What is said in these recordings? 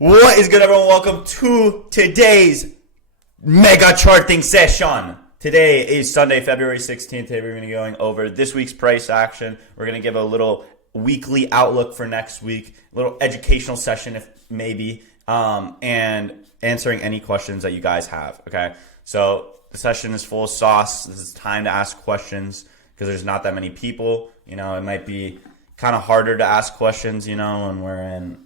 What is good, everyone? Welcome to today's mega charting session. Today is Sunday, February 16th. Today we're going to be going over this week's price action. We're going to give a little weekly outlook for next week, a little educational session if maybe, and answering any questions that you guys have, okay? So the session is full of sauce. This is time to ask questions because there's not that many people. You know, it might be kind of harder to ask questions, you know, when we're in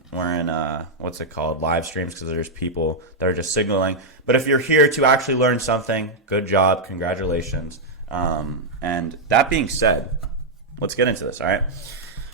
what's it called, live streams, because there's people that are just signaling. But if you're here to actually learn something, good job, congratulations. And that being said, let's get into this. All right.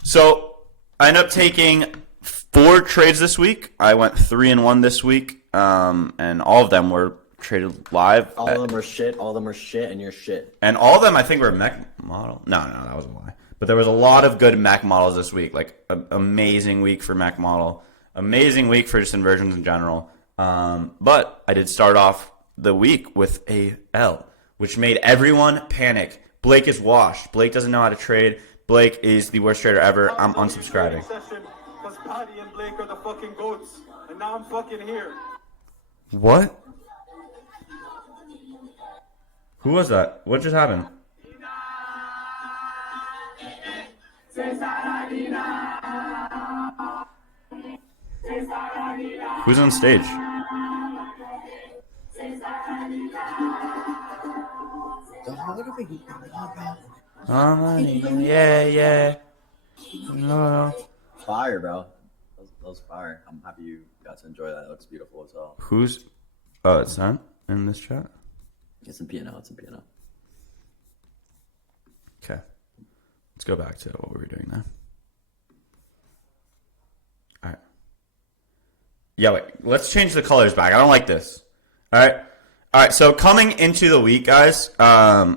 So I ended up taking 4 trades this week. I went 3-1 this week, and all of them were traded live. All of them are shit. All of them are shit, and you're shit. And all of them, I think, were mech model. No, that was a lie. But there was a lot of good mech models this week. Like, amazing week for mech model. Amazing week for just inversions in general. But I did start off the week with a L, which made everyone panic. Blake is washed. Blake doesn't know how to trade. Blake is the worst trader ever. I'm unsubscribing. Because Patty and Blake are the fucking goats. And now I'm fucking here. What? Who was that? What just happened? Who's on stage? Yeah. No. Fire, bro. That was fire. I'm happy you got to enjoy that. It looks beautiful as well. Who's? Oh, it's not in this chat? It's in piano. It's in piano. Okay. Let's go back to what we were doing now. All right. Yeah, wait. Let's change the colors back. I don't like this. All right. So coming into the week, guys, I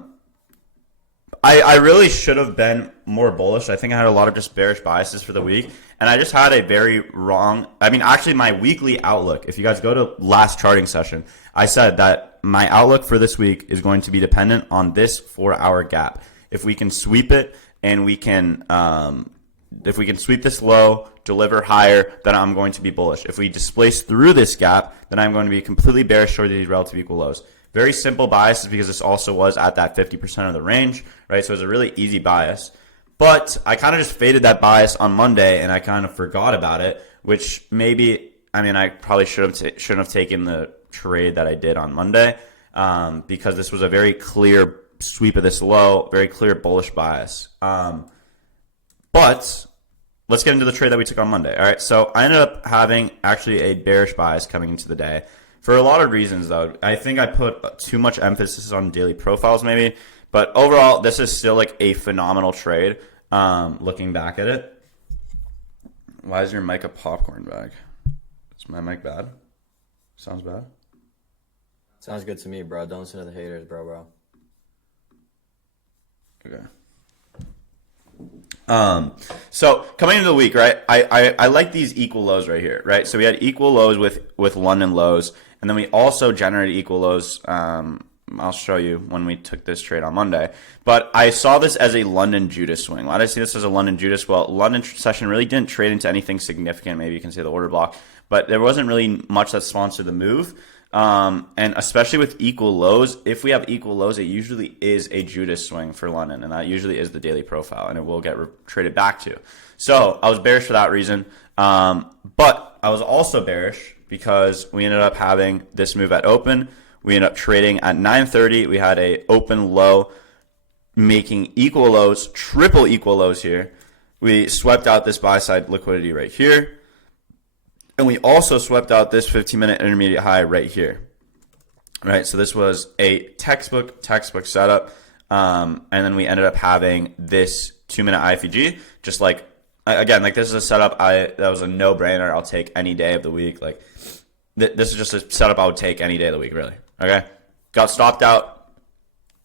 really should have been more bullish. I think I had a lot of just bearish biases for the week, and I just had a very wrong. I mean, actually, my weekly outlook. If you guys go to last charting session, I said that my outlook for this week is going to be dependent on this 4-hour gap. If we can sweep it and we can, if we can sweep this low, deliver higher, then I'm going to be bullish. If we displace through this gap, then I'm going to be completely bearish toward these relative equal lows. Very simple biases because this also was at that 50% of the range, right? So it was a really easy bias. But I kind of just faded that bias on Monday and I kind of forgot about it, which maybe, I mean, I probably shouldn't have taken the trade that I did on Monday because this was a very clear sweep of this low, very clear bullish bias. But let's get into the trade that we took on Monday. All right, so I ended up having actually a bearish bias coming into the day for a lot of reasons, though. I think I put too much emphasis on daily profiles, maybe. But overall, this is still like a phenomenal trade. Looking back at it, why is your mic a popcorn bag? Is my mic bad? Sounds bad. Sounds good to me, bro. Don't listen to the haters, bro. Okay. So coming into the week, right? I like these equal lows right here, right? So we had equal lows with London lows, and then we also generated equal lows. I'll show you when we took this trade on Monday. But I saw this as a London Judas swing. Why did I see this as a London Judas? Well, London session really didn't trade into anything significant. Maybe you can say the order block, but there wasn't really much that sponsored the move. And especially with equal lows, if we have equal lows, it usually is a Judas swing for London, and that usually is the daily profile, and it will get traded back to. So I was bearish for that reason, but I was also bearish because we ended up having this move at open. We ended up trading at 9:30. We had a open low, making equal lows, triple equal lows here. We swept out this buy side liquidity right here. And we also swept out this 15-minute intermediate high right here, right? So this was a textbook setup. And then we ended up having this 2-minute IFEG, just like, again, like this is a setup that was a no-brainer. I'll take any day of the week. Like this is just a setup I would take any day of the week, really. Okay. Got stopped out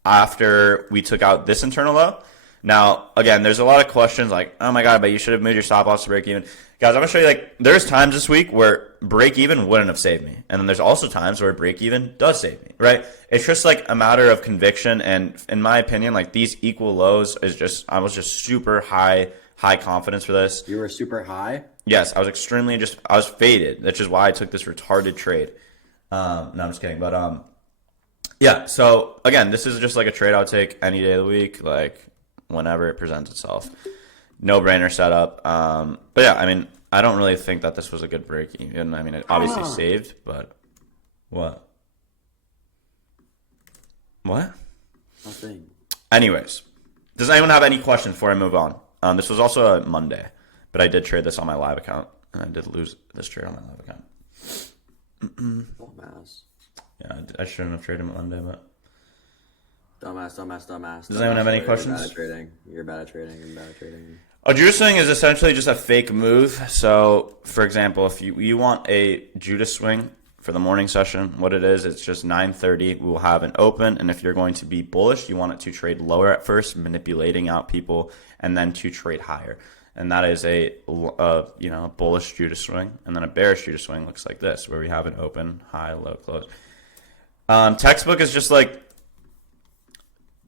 after we took out this internal low. Now, again, there's a lot of questions like, oh my God, but you should have moved your stop loss to break even. Guys, I'm going to show you, like, there's times this week where break even wouldn't have saved me. And then there's also times where break even does save me, right? It's just like a matter of conviction. And in my opinion, like these equal lows is just, I was just super high confidence for this. You were super high? Yes, I was extremely I was faded. That's just why I took this retarded trade. No, I'm just kidding. But yeah. So again, this is just like a trade I would take any day of the week, like whenever it presents itself. No brainer setup. But yeah, I mean, I don't really think that this was a good break even. I mean, it obviously saved, but what? What? Nothing. Anyways, does anyone have any questions before I move on? This was also a Monday, but I did trade this on my live account, and I did lose this trade on my live account. Dumbass. Yeah, I shouldn't have traded Monday, but Dumbass. does anyone have any You're questions? bad at trading. You're bad at trading. A Judas swing is essentially just a fake move. So, for example, if you want a Judas swing for the morning session, what it is, it's just 9:30. We will have an open, and if you're going to be bullish, you want it to trade lower at first, manipulating out people, and then to trade higher. And that is a bullish Judas swing, and then a bearish Judas swing looks like this, where we have an open, high, low, close. Textbook is just like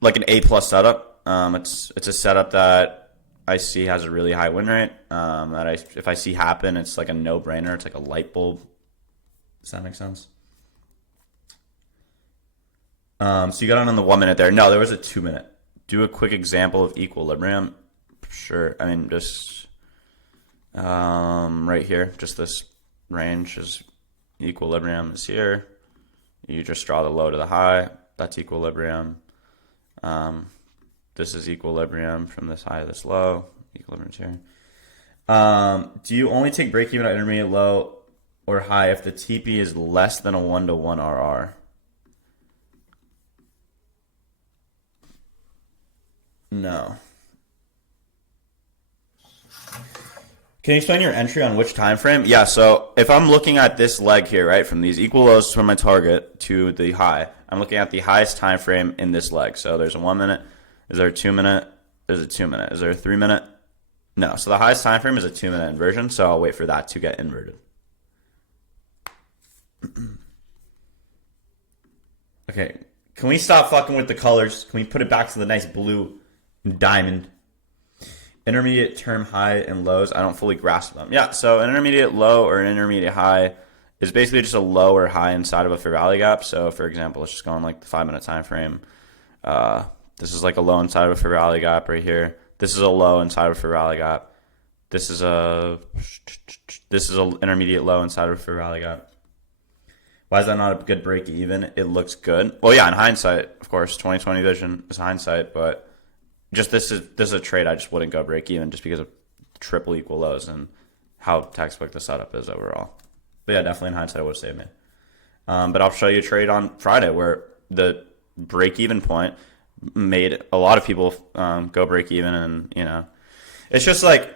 an A plus setup. It's a setup that I see has a really high win rate. If I see happen, it's like a no brainer. It's like a light bulb. Does that make sense? So you got on the 1 minute there. No, there was a 2 minute. Do a quick example of equilibrium. Sure. I mean, just right here, just this range is equilibrium is here. You just draw the low to the high. That's equilibrium. This is equilibrium from this high to this low. Equilibrium's here. Do you only take break even at intermediate low or high if the TP is less than a 1-to-1 RR? No. Can you explain your entry on which time frame? Yeah, so if I'm looking at this leg here, right, from these equal lows from my target to the high, I'm looking at the highest time frame in this leg. So there's a 1 minute. Is there a 2 minute? There's a 2 minute. Is there a 3 minute? No. So the highest time frame is a 2 minute inversion. So I'll wait for that to get inverted. Okay. Can we stop fucking with the colors? Can we put it back to the nice blue and diamond? Intermediate term high and lows, I don't fully grasp them. Yeah, so an intermediate low or an intermediate high is basically just a low or high inside of a fair value gap. So for example, let's just go on like the 5 minute time frame. This is like a low inside of a fair value gap right here. This is a low inside of a fair value gap. This is an intermediate low inside of a fair value gap. Why is that not a good break even? It looks good. Well, yeah, in hindsight, of course, 2020 vision is hindsight, but just this is a trade I just wouldn't go break even just because of triple equal lows and how textbook the setup is overall. But yeah, definitely in hindsight, it would have saved me. But I'll show you a trade on Friday where the break even point made a lot of people go break even, and it's just like,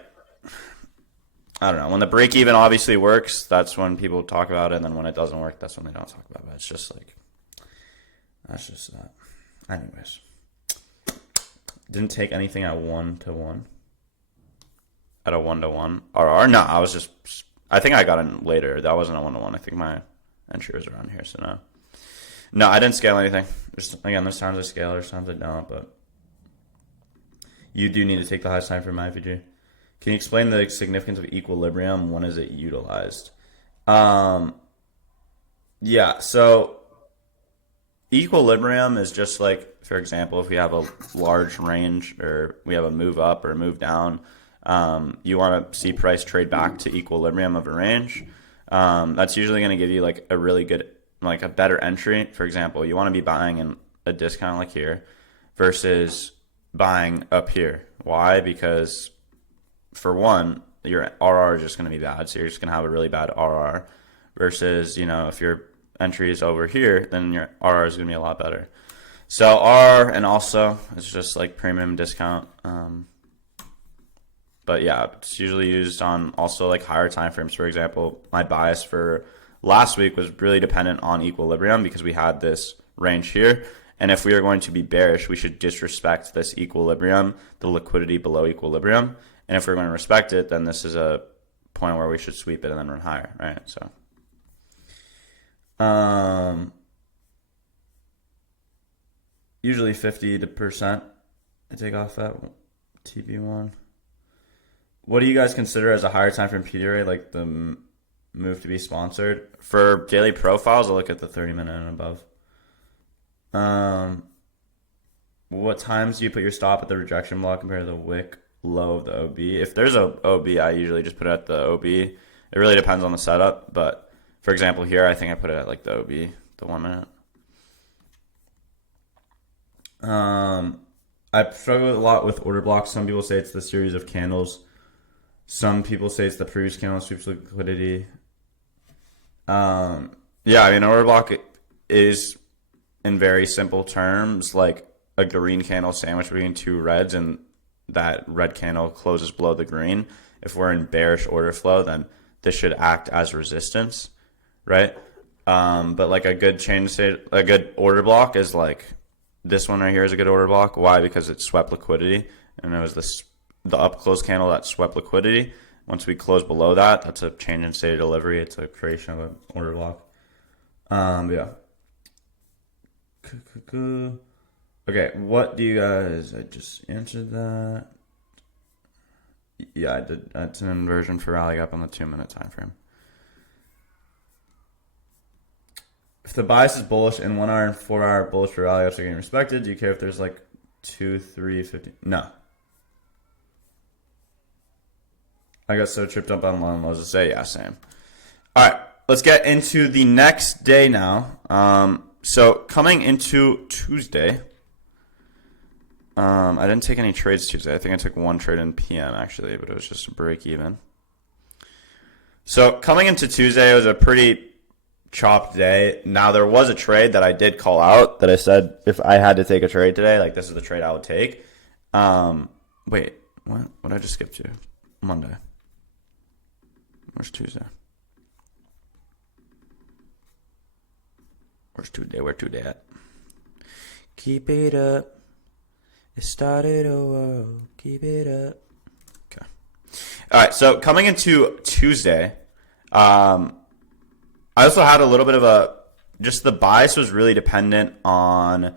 I don't know, when the break even obviously works, that's when people talk about it, and then when it doesn't work, that's when they don't talk about it. It's just like, that's just that. Anyways, didn't take anything at 1-to-1 at a 1-to-1 RR. No, I think I got in later. That wasn't a 1-to-1. I think my entry was around here, so no, I didn't scale anything. There's times I scale, there's times I don't, but you do need to take the highest time frame IVG. Can you explain the significance of equilibrium? When is it utilized? Yeah, so equilibrium is just like, for example, if we have a large range or we have a move up or a move down, you want to see price trade back to equilibrium of a range. That's usually going to give you like a really good, like a better entry. For example, you want to be buying in a discount like here versus buying up here. Why? Because for one, your RR is just going to be bad. So you're just going to have a really bad RR versus, if your entry is over here, then your RR is going to be a lot better. So R and also it's just like premium discount. But yeah, it's usually used on also like higher time frames. For example, my bias for last week was really dependent on equilibrium because we had this range here. And if we are going to be bearish, we should disrespect this equilibrium, the liquidity below equilibrium. And if we're going to respect it, then this is a point where we should sweep it and then run higher, right? So, usually 50% I take off at TP1. what do you guys consider as a higher time frame PDRA, like the move to be sponsored? For daily profiles, I'll look at the 30-minute and above. What times do you put your stop at the rejection block compared to the wick low of the OB? If there's a OB, I usually just put it at the OB. It really depends on the setup, but for example here, I think I put it at like the OB, the 1 minute. I struggle a lot with order blocks. Some people say it's the series of candles. Some people say it's the previous candle sweeps liquidity. Yeah, I mean, order block is, in very simple terms, like a green candle sandwich between two reds, and that red candle closes below the green. If we're in bearish order flow, then this should act as resistance, right? But like a good a good order block is like this one right here is a good order block. Why? Because it swept liquidity, and it was the up close candle that swept liquidity. Once we close below that, that's a change in state of delivery. It's a creation of an order block. Yeah. Okay, what do you guys? I just answered that. Yeah, I did. That's an inversion for rally up on the 2 minute time frame. If the bias is bullish and 1 hour and 4 hour bullish for rally ups are getting respected, do you care if there's like 2, 3, 50? No. I got so tripped up on long lows to say, yeah, same. All right, let's get into the next day now. So coming into Tuesday, I didn't take any trades Tuesday. I think I took one trade in PM actually, but it was just a break even. So coming into Tuesday, it was a pretty chopped day. Now there was a trade that I did call out that I said if I had to take a trade today, like this is the trade I would take. Wait, what did I just skip to? Monday. Where's Tuesday? Where's Tuesday? Where Tuesday at? Keep it up. It started a world. Keep it up. Okay. All right. So coming into Tuesday, I also had a little bit of just the bias was really dependent on.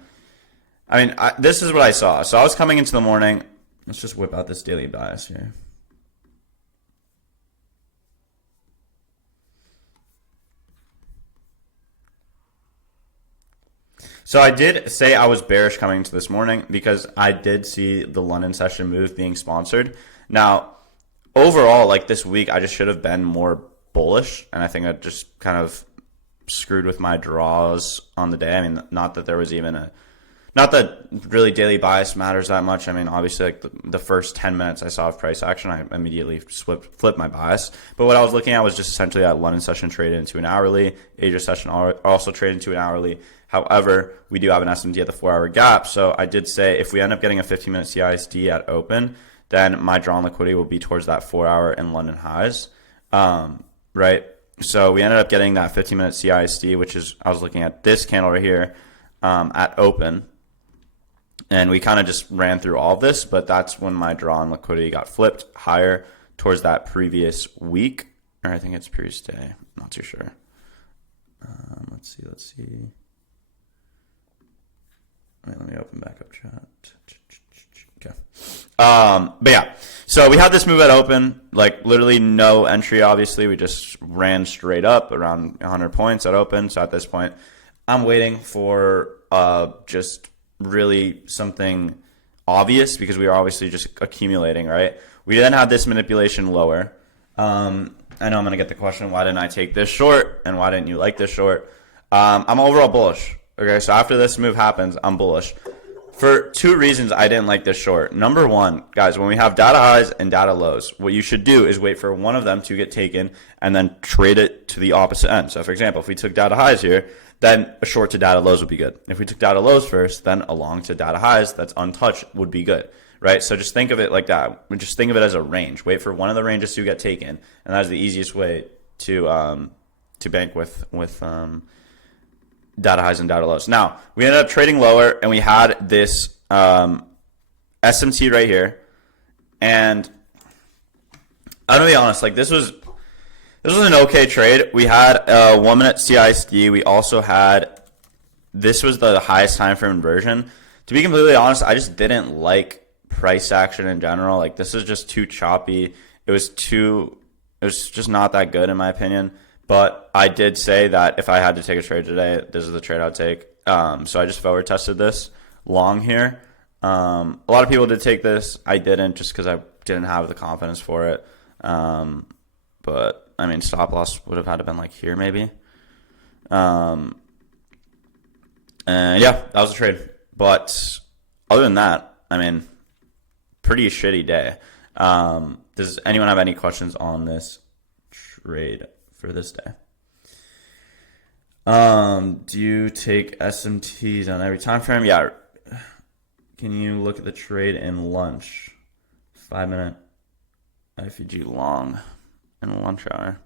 I mean, this is what I saw. So I was coming into the morning. Let's just whip out this daily bias here. So I did say I was bearish coming into this morning because I did see the London session move being sponsored. Now, overall, like this week, I just should have been more bullish, and I think I just kind of screwed with my draws on the day. I mean, not that there was even not that really daily bias matters that much. I mean, obviously, like the first 10 minutes I saw of price action, I immediately flipped my bias. But what I was looking at was just essentially that London session traded into an hourly, Asia session also traded into an hourly. However, we do have an SMD at the 4 hour gap. So I did say if we end up getting a 15-minute CISD at open, then my drawn liquidity will be towards that 4 hour and London highs. Right? So we ended up getting that 15-minute CISD, which is, I was looking at this candle right here at open. And we kind of just ran through all of this, but that's when my drawn liquidity got flipped higher towards that previous week. Or I think it's previous day. I'm not too sure. Let's see. Let me open back up chat. Okay. But yeah, so we had this move at open, like literally no entry, obviously. We just ran straight up around 100 points at open. So at this point, I'm waiting for just really something obvious because we are obviously just accumulating, right? We then had this manipulation lower. I know I'm going to get the question, why didn't I take this short? And why didn't you like this short? I'm overall bullish. Okay, so after this move happens, I'm bullish. For two reasons I didn't like this short. Number one, guys, when we have data highs and data lows, what you should do is wait for one of them to get taken and then trade it to the opposite end. So, for example, if we took data highs here, then a short to data lows would be good. If we took data lows first, then a long to data highs that's untouched would be good, right? So just think of it like that. Just think of it as a range. Wait for one of the ranges to get taken, and that is the easiest way to bank with data highs and data lows. Now, we ended up trading lower, and we had this SMT right here. And I'm going to be honest, like this was an okay trade. We had a 1 minute CISD. We also had, this was the highest time frame inversion. To be completely honest, I just didn't like price action in general. Like this is just too choppy. it was just not that good in my opinion. But I did say that if I had to take a trade today, this is the trade I'd take. So I just forward tested this long here. A lot of people did take this. I didn't, just because I didn't have the confidence for it. But I mean, stop loss would have had to been like here maybe. And yeah, that was a trade. But other than that, I mean, pretty shitty day. Does anyone have any questions on this trade for this day? Do you take SMTs on every time frame? Yeah. Can you look at the trade in lunch? 5-minute IFG long in lunch hour.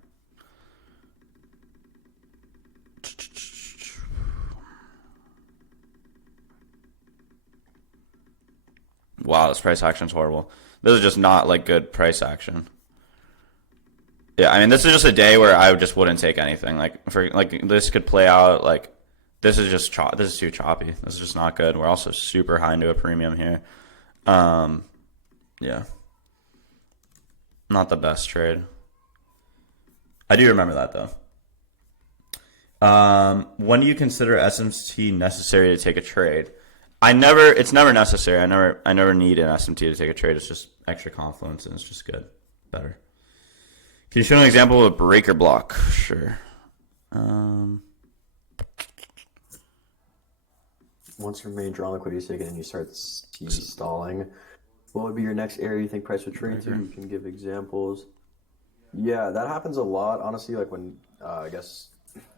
Wow, this price action is horrible. This is just not like good price action. Yeah, I mean, this is just a day where I just wouldn't take anything. Like this could play out like this is just this is too choppy. This is just not good. We're also super high into a premium here. Yeah, not the best trade. I do remember that though. When do you consider SMT necessary to take a trade? It's never necessary. I never need an SMT to take a trade. It's just extra confluence and it's just good. Better. Can you show an example of a breaker block? Sure. Once your main draw liquidity is taken and you start stalling, what would be your next area you think price would trade to? You can give examples. Yeah, that happens a lot. Honestly, like when I guess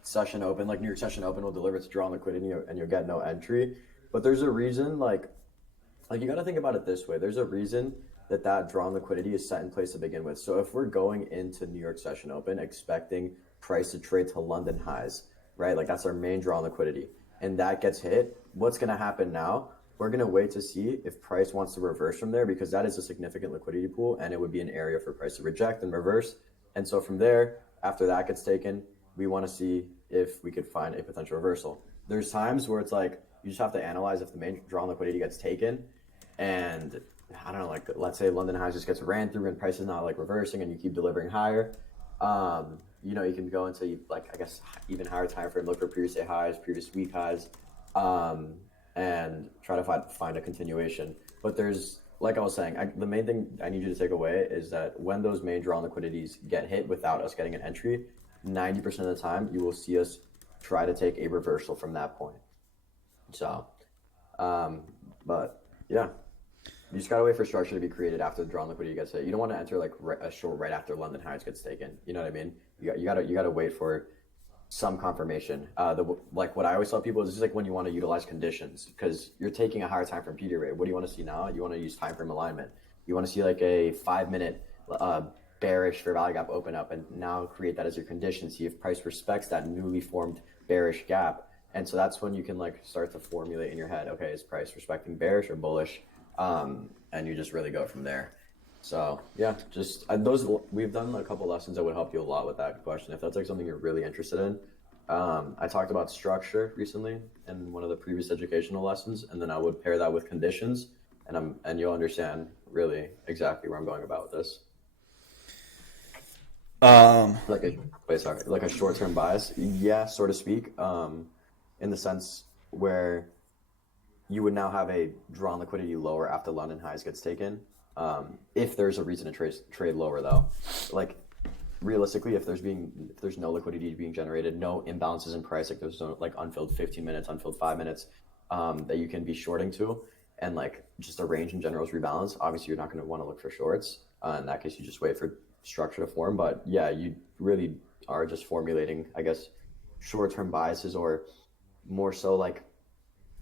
session open, like New York session open will deliver its draw liquidity and you'll get no entry. But there's a reason, like you got to think about it this way. There's a reason that drawn liquidity is set in place to begin with. So if we're going into New York session open expecting price to trade to London highs, right? Like that's our main drawn liquidity, and that gets hit. What's going to happen now? We're going to wait to see if price wants to reverse from there, because that is a significant liquidity pool and it would be an area for price to reject and reverse. And so from there, after that gets taken, we want to see if we could find a potential reversal. There's times where it's like, you just have to analyze if the main drawn liquidity gets taken, and I don't know, like let's say London highs just gets ran through and price is not like reversing and you keep delivering higher. You know, you can go into like, I guess, even higher time frame, look for previous day highs, previous week highs, and try to find a continuation. But there's, like I was saying, the main thing I need you to take away is that when those main drawn liquidities get hit without us getting an entry, 90% of the time you will see us try to take a reversal from that point. So, but yeah, you just gotta wait for structure to be created after the drawn liquidity gets hit. You don't want to enter like a short right after London highs gets taken. You know what I mean? You gotta wait for some confirmation. Like what I always tell people is just like when you want to utilize conditions, because you're taking a higher time frame PD rate. What do you want to see now? You want to use time frame alignment. You want to see like a 5-minute bearish fair value gap open up, and now create that as your condition. See if price respects that newly formed bearish gap. And so that's when you can like start to formulate in your head, okay, is price respecting bearish or bullish? And you just really go from there. So yeah, we've done a couple lessons that would help you a lot with that question. If that's like something you're really interested in. I talked about structure recently in one of the previous educational lessons, and then I would pair that with conditions, and you'll understand really exactly where I'm going about with this. Like a short-term bias, yeah, so to speak. In the sense where you would now have a drawn liquidity lower after London highs gets taken. If there's a reason to trade lower though, like realistically, if there's no liquidity being generated, no imbalances in price, like there's no like unfilled 15 minutes, unfilled 5 minutes, that you can be shorting to, and like just a range in general is rebalanced. Obviously you're not going to want to look for shorts. In that case, you just wait for structure to form, but yeah, you really are just formulating, I guess, short-term biases, or more so like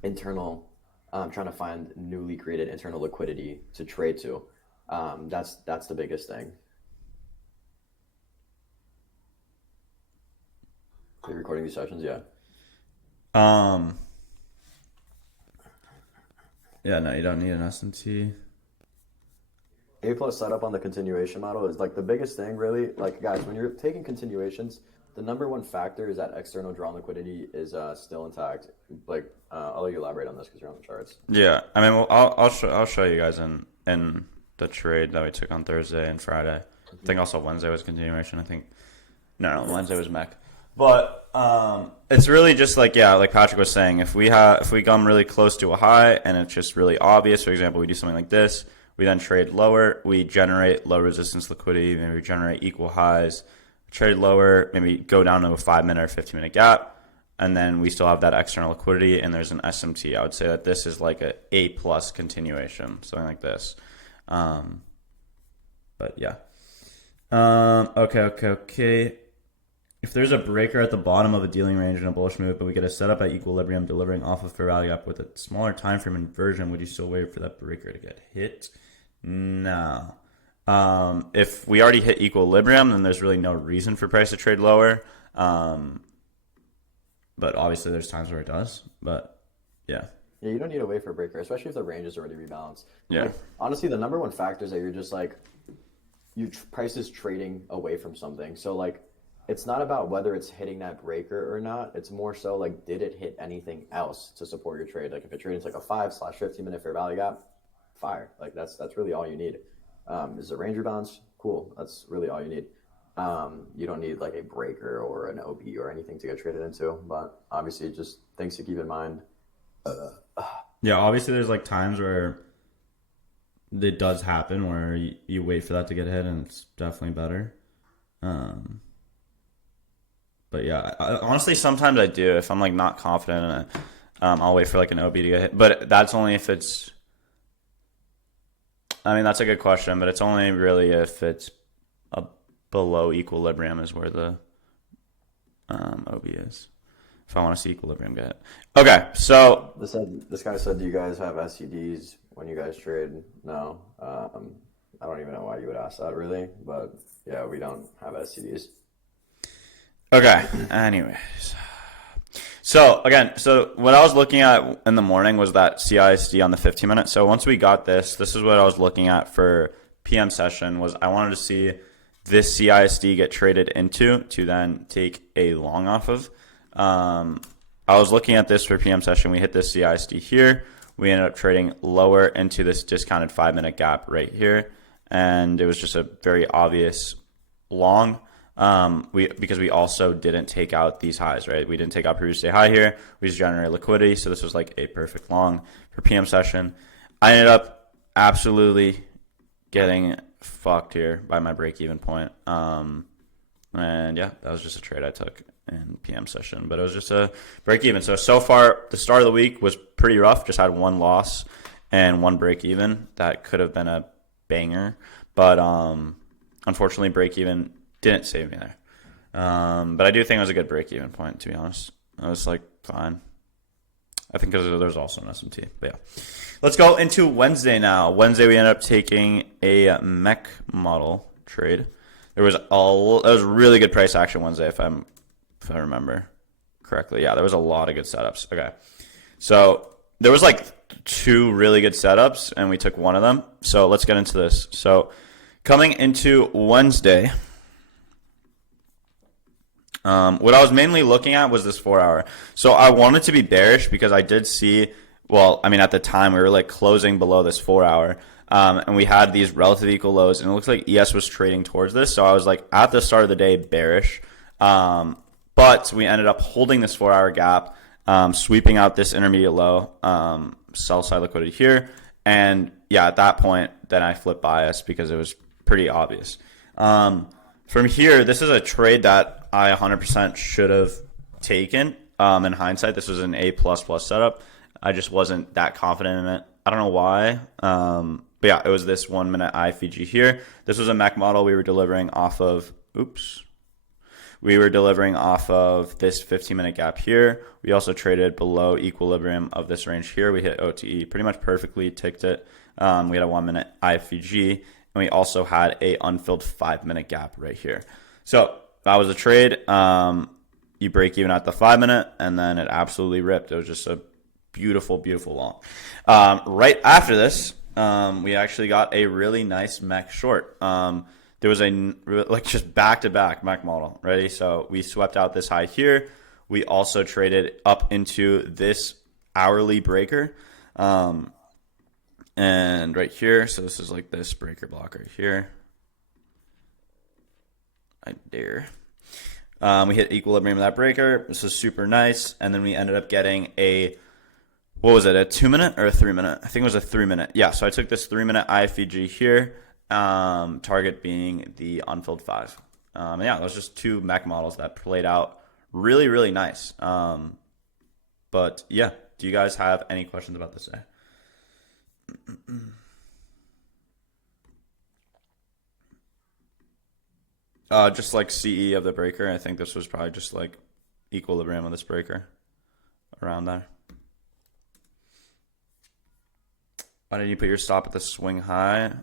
internal, trying to find newly created internal liquidity to trade to. That's the biggest thing. Are you recording these sessions? Yeah. Yeah, no, you don't need an SMT. A+ setup on the continuation model is like the biggest thing, really. Like guys, when you're taking continuations, the number one factor is that external drawn liquidity is still intact. Like I'll let you elaborate on this because you're on the charts. Yeah, I mean, well, I'll show you guys in the trade that we took on Thursday and Friday. I think also Wednesday was continuation. I think no, Wednesday was mech. But it's really just like, yeah, like Patrick was saying, if we come really close to a high and it's just really obvious, for example, we do something like this, we then trade lower, we generate low resistance liquidity, maybe we generate equal highs, trade lower, maybe go down to a 5-minute or 15-minute gap, and then we still have that external liquidity, and there's an SMT. I would say that this is like a A plus continuation, something like this. But yeah. Okay. If there's a breaker at the bottom of a dealing range in a bullish move, but we get a setup at equilibrium delivering off of fair value gap with a smaller time frame inversion, would you still wait for that breaker to get hit? No. If we already hit equilibrium, then there's really no reason for price to trade lower. But obviously there's times where it does. But yeah. Yeah, you don't need to wait for a breaker, especially if the range is already rebalanced. Yeah. Like, honestly, the number one factor is that you're just like, price is trading away from something. So like, it's not about whether it's hitting that breaker or not. It's more so like, did it hit anything else to support your trade? Like if it trades like a 5/15-minute fair value gap, fire. Like that's really all you need. Is the range rebalance? Cool. That's really all you need. You don't need like a breaker or an OB or anything to get traded into. But obviously, just things to keep in mind. Yeah, obviously there's like times where it does happen where you wait for that to get hit, and it's definitely better. But yeah, honestly, sometimes I do. If I'm like not confident in it, I'll wait for like an OB to get hit. But that's only if it's. I mean, that's a good question, but it's only really if it's below equilibrium is where the OB is. If I want to see equilibrium get hit. Okay, so This guy said, "Do you guys have SCDs when you guys trade?" No. I don't even know why you would ask that, really. But yeah, we don't have SCDs. okay. Anyways, so again, what I was looking at in the morning was that CISD on the 15-minute. So once we got this is what I was looking at for PM session. Was I wanted to see this CISD get traded into to then take a long off of. I was looking at this for PM session. We hit this CISD here. We ended up trading lower into this discounted 5-minute gap right here, and it was just a very obvious long. Because we also didn't take out these highs, right? We didn't take out previous day high here. We just generated liquidity, so this was like a perfect long for PM session. I ended up absolutely getting fucked here by my break-even point. And yeah, that was just a trade I took in PM session, but it was just a break-even. So far, the start of the week was pretty rough. Just had one loss and one break-even. That could have been a banger, but unfortunately, break-even didn't save me there. But I do think it was a good break-even point, to be honest. I was like, fine. I think because there's also an SMT. But yeah. Let's go into Wednesday now. Wednesday, we ended up taking a mech model trade. It was really good price action Wednesday, if I remember correctly. Yeah, there was a lot of good setups. Okay. So there was like 2 really good setups, and we took one of them. So let's get into this. So coming into Wednesday, what I was mainly looking at was this 4-hour. So I wanted to be bearish because I did see, at the time we were like closing below this 4-hour, and we had these relative equal lows, and it looks like ES was trading towards this. So I was like at the start of the day bearish, but we ended up holding this 4-hour gap, sweeping out this intermediate low, sell side liquidity here, and yeah, at that point, then I flipped bias because it was pretty obvious. From here, this is a trade that I 100% should have taken. In hindsight, this was an A++ setup. I just wasn't that confident in it. I don't know why. But yeah, it was this 1-minute IFG here. This was a mech model we were delivering off of. We were delivering off of this 15-minute gap here. We also traded below equilibrium of this range here. We hit OTE pretty much perfectly, ticked it. We had a 1-minute IFG. And we also had a unfilled 5-minute gap right here. So that was a trade. You break even at the 5-minute, and then it absolutely ripped. It was just a beautiful, beautiful long. Right after this, we actually got a really nice mech short. There was just back-to-back mech model. Ready? So we swept out this high here. We also traded up into this hourly breaker. And right here, so this is like this breaker block right here. I dare. We hit equilibrium of that breaker. This was super nice. And then we ended up getting what was it, a 2-minute or a 3-minute? I think it was a 3-minute. Yeah, so I took this 3-minute IFVG here, target being the unfilled 5. And yeah, those just 2 mech models that played out really, really nice. But yeah, do you guys have any questions about this day? Just like CE of the breaker. I think this was probably just like equilibrium of this breaker around there. Why did you put your stop at the swing high?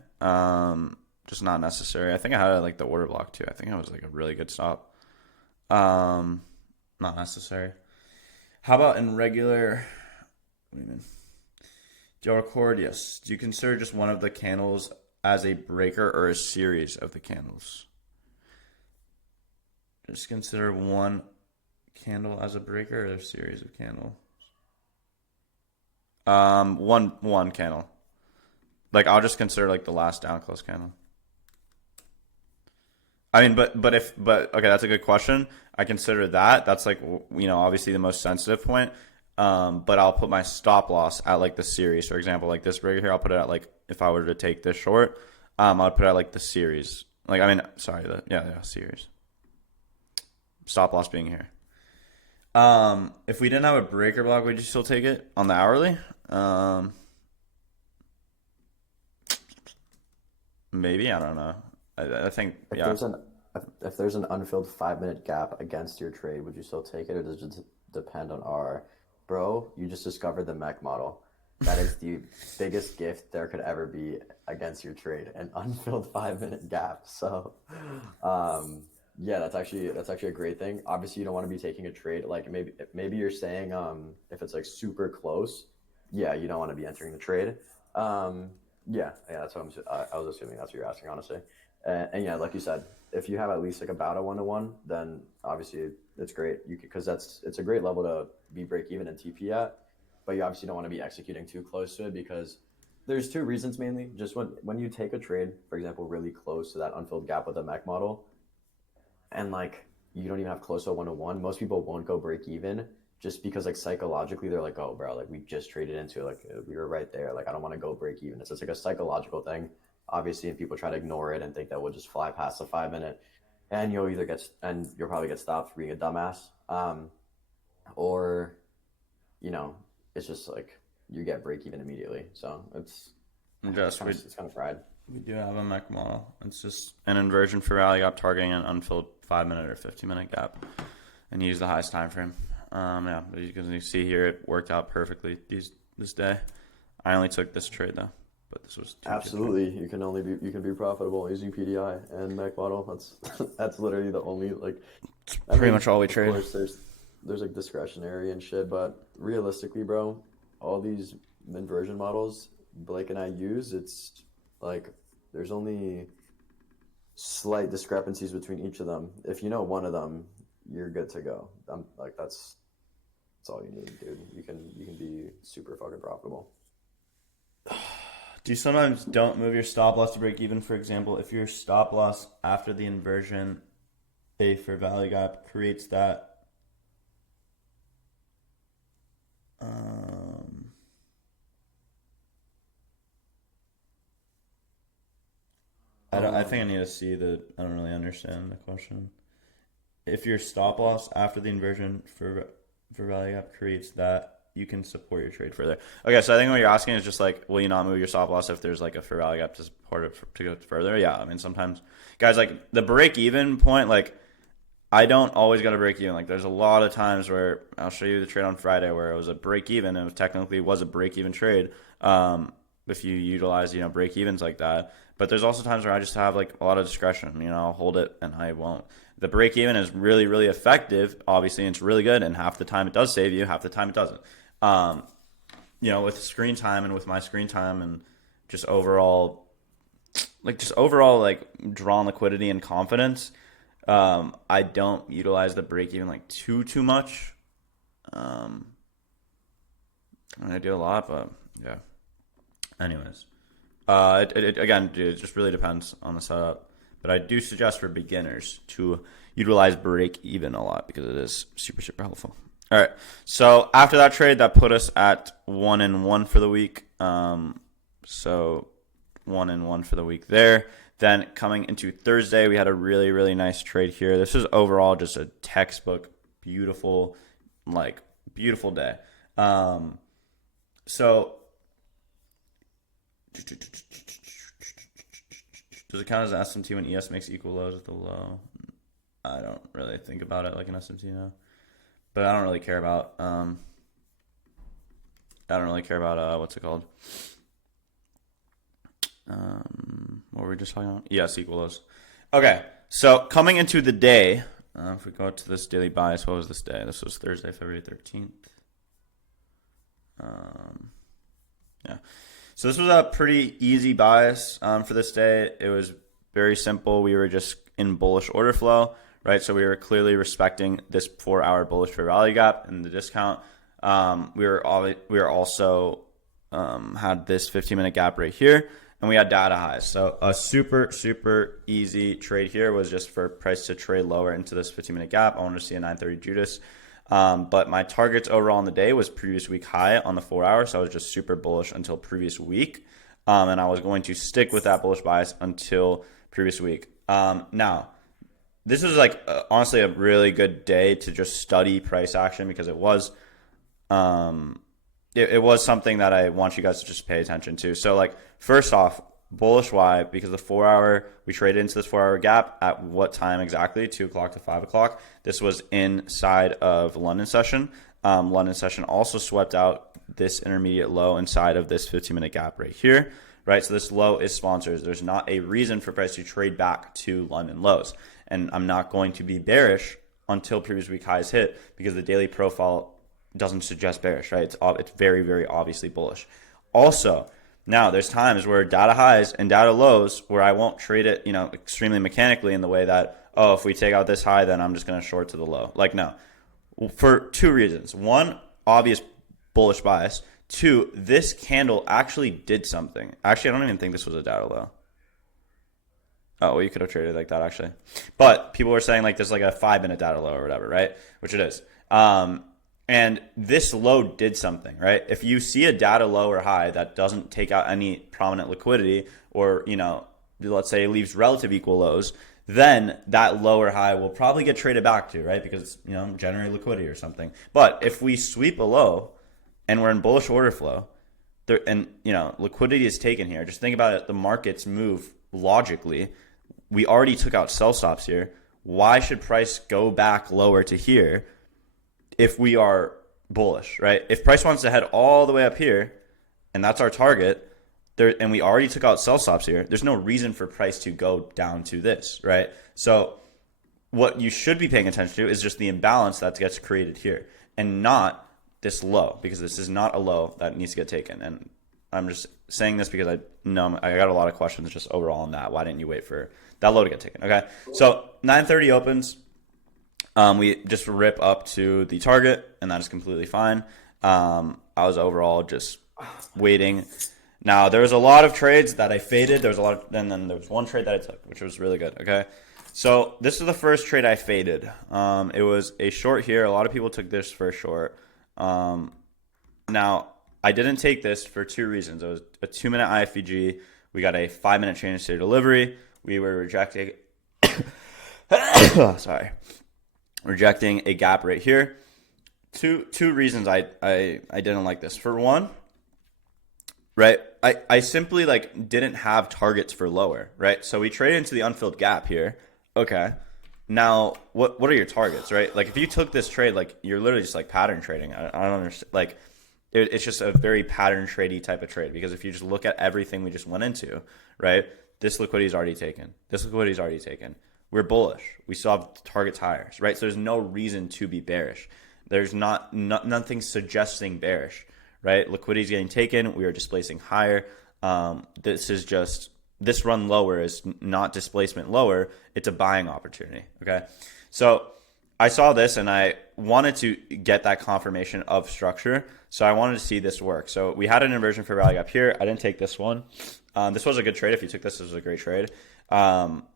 Just not necessary. I think I had it like the order block too. I think it was like a really good stop. Not necessary. How about in regular? What do you mean? Do you record? Yes. Do you consider just one of the candles as a breaker or a series of the candles? Just consider one candle as a breaker or a series of candles. One candle. Like I'll just consider like the last down close candle. I mean, but okay, that's a good question. I consider that. That's like, obviously the most sensitive point. But I'll put my stop loss at like the series. For example, like this breaker here, I'll put it at like if I were to take this short, I'd put it at like the series. Like series. Stop loss being here. If we didn't have a breaker block, would you still take it on the hourly? Maybe, I don't know. I think If there's an unfilled 5-minute gap against your trade, would you still take it, or does it just depend on R? Bro, you just discovered the mech model. That is the biggest gift there could ever be against your trade, an unfilled 5-minute gap. So, yeah, that's actually a great thing. Obviously, you don't want to be taking a trade like maybe you're saying if it's like super close, yeah, you don't want to be entering the trade. Yeah, that's what I was assuming that's what you're asking, honestly. And yeah, like you said, if you have at least like about a 1-to-1, then obviously it's great. Because it's a great level to be break even and TP at, but you obviously don't want to be executing too close to it because there's 2 reasons mainly. Just when you take a trade, for example, really close to that unfilled gap with a mech model, and like you don't even have close to a 1-to-1, most people won't go break even just because like psychologically they're like, oh bro, like we just traded into it, like we were right there, like I don't want to go break even. It's just like a psychological thing, obviously, and people try to ignore it and think that we'll just fly past the 5-minute, and you'll probably get stopped for being a dumbass, or it's just like you get break even immediately. So it's kind of fried. We do have a mech model. It's just an inversion for rally gap targeting an unfilled 5-minute or 15-minute gap, and use the highest time frame. Yeah, but you can see here it worked out perfectly this day. I only took this trade though, but this was absolutely you can be profitable using PDI and mech model. That's literally the only pretty much all we trade. Of course, there's like discretionary and shit, but realistically, bro, all these inversion models Blake and I use, it's like there's only slight discrepancies between each of them. If you know one of them, you're good to go. That's all you need, dude. You can be super fucking profitable. Do you sometimes don't move your stop loss to break even? For example, if your stop loss after the inversion, A for value gap, creates that I think I need to see I don't really understand the question. If your stop loss after the inversion for value gap creates that, you can support your trade further. Okay, so I think what you're asking is just like, will you not move your stop loss if there's like a fair value gap to support it to go further? Yeah, I mean sometimes guys, like the break even point, like I don't always got to break even. Like there's a lot of times where I'll show you the trade on Friday where it was a break even and it technically was a break even trade. If you utilize, break evens like that. But there's also times where I just have like a lot of discretion. I'll hold it and I won't. The break even is really, really effective. Obviously, and it's really good. And half the time it does save you, half the time it doesn't. With screen time and with my screen time and just overall drawn liquidity and confidence, I don't utilize the break even like too much. I do a lot, but yeah. Anyways, it again, dude, it just really depends on the setup. but I do suggest for beginners to utilize break even a lot because it is super, super helpful. All right. So after that trade, that put us at 1-1 for the week. So 1-1 for the week there. Then coming into Thursday, we had a really, really nice trade here. This was overall just a textbook, beautiful day. So does it count as an SMT when ES makes equal lows at the low? I don't really think about it like an SMT now, but I don't really care about what's it called? What were we just talking about? ES equal lows. Okay, so coming into the day, if we go to this daily bias, what was this day? This was Thursday, February 13th. Yeah. So this was a pretty easy bias for this day. It was very simple. We were just in bullish order flow, right? So we were clearly respecting this 4-hour bullish fair value gap and the discount. We were also had this 15-minute gap right here, and we had data highs. So a super, super easy trade here was just for price to trade lower into this 15-minute gap. I wanted to see a 930 Judas. But my targets overall in the day was previous week high on the 4-hour. So I was just super bullish until previous week. And I was going to stick with that bullish bias until previous week. Now, this is honestly a really good day to just study price action because it was something that I want you guys to just pay attention to. So first off, bullish why? Because the 4-hour, we traded into this 4-hour gap at what time exactly? 2 o'clock to 5 o'clock. This was inside of London session. London session also swept out this intermediate low inside of this 15-minute gap right here, right? So this low is sponsors. There's not a reason for price to trade back to London lows. And I'm not going to be bearish until previous week highs hit because the daily profile doesn't suggest bearish, right? It's very, very obviously bullish. Also, now there's times where data highs and data lows where I won't trade it, extremely mechanically in the way that, if we take out this high, then I'm just going to short to the low. No, for two reasons. One, obvious bullish bias. Two, this candle actually did something. Actually, I don't even think this was a data low. Oh, well, you could have traded like that actually. But people were saying there's a 5-minute data low or whatever, right? Which it is. And this low did something, right? If you see a data low or high that doesn't take out any prominent liquidity or, let's say it leaves relative equal lows, then that low or high will probably get traded back to, right? Because, generate liquidity or something. But if we sweep a low and we're in bullish order flow, liquidity is taken here. Just think about it. The markets move logically. We already took out sell stops here. Why should price go back lower to here if we are bullish, right? If price wants to head all the way up here, and that's our target, and we already took out sell stops here, there's no reason for price to go down to this, right? So what you should be paying attention to is just the imbalance that gets created here and not this low, because this is not a low that needs to get taken. And I'm just saying this because I know I got a lot of questions just overall on that. Why didn't you wait for that low to get taken? Okay, so 9:30 opens. We just rip up to the target, and that is completely fine. I was overall just waiting. Now, there was a lot of trades that I faded. And then there was one trade that I took, which was really good. Okay, so this is the first trade I faded. It was a short here. A lot of people took this for a short. Now, I didn't take this for two reasons. It was a 2-minute IFVG. We got a 5-minute change state delivery. We were rejecting. Rejecting a gap right here. Two reasons I didn't like this. For one, right, I simply didn't have targets for lower, right? So we traded into the unfilled gap here. Okay. Now, what are your targets, right? If you took this trade, you're literally just pattern trading. I don't understand. It's just a very pattern tradey type of trade, because if you just look at everything we just went into, right, this liquidity is already taken. This liquidity is already taken. We're bullish. We still have targets higher, right? So there's no reason to be bearish. There's nothing suggesting bearish, right? Liquidity is getting taken. We are displacing higher. This run lower is not displacement lower. It's a buying opportunity, okay? So I saw this and I wanted to get that confirmation of structure. So I wanted to see this work. So we had an inversion for value gap here. I didn't take this one. This was a good trade. If you took this, this was a great trade.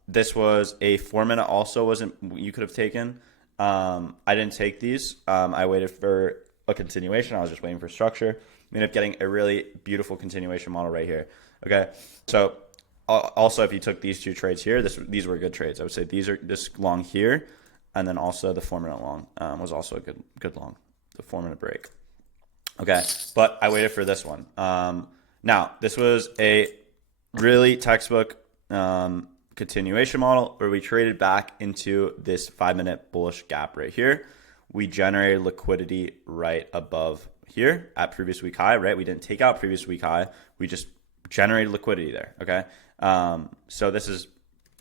This was a 4-minute also wasn't you could have taken. I didn't take these. I waited for a continuation. I was just waiting for structure. We ended up getting a really beautiful continuation model right here. Okay, so also if you took these two trades here, these were good trades. I would say these are this long here, and then also the 4-minute long was also a good long. The 4-minute break. Okay, but I waited for this one. Now this was a really textbook continuation model where we traded back into this 5-minute bullish gap right here. We generated liquidity right above here at previous week high, right? We didn't take out previous week high. We just generated liquidity there, okay? So this is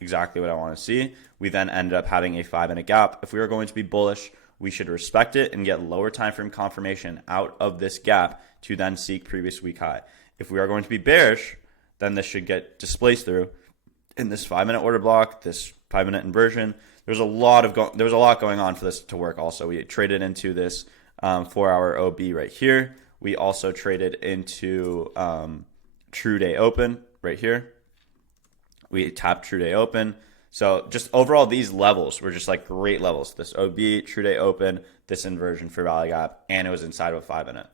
exactly what I want to see. We then ended up having a 5-minute gap. If we were going to be bullish, we should respect it and get lower time frame confirmation out of this gap to then seek previous week high. If we are going to be bearish, then this should get displaced through in this 5-minute order block, this 5-minute inversion. There was a lot going on for this to work. Also, we traded into this 4-hour OB right here. We also traded into true day open right here. We tapped true day open. So just overall, these levels were just like great levels. This OB, true day open, this inversion for value gap, and it was inside of a 5-minute.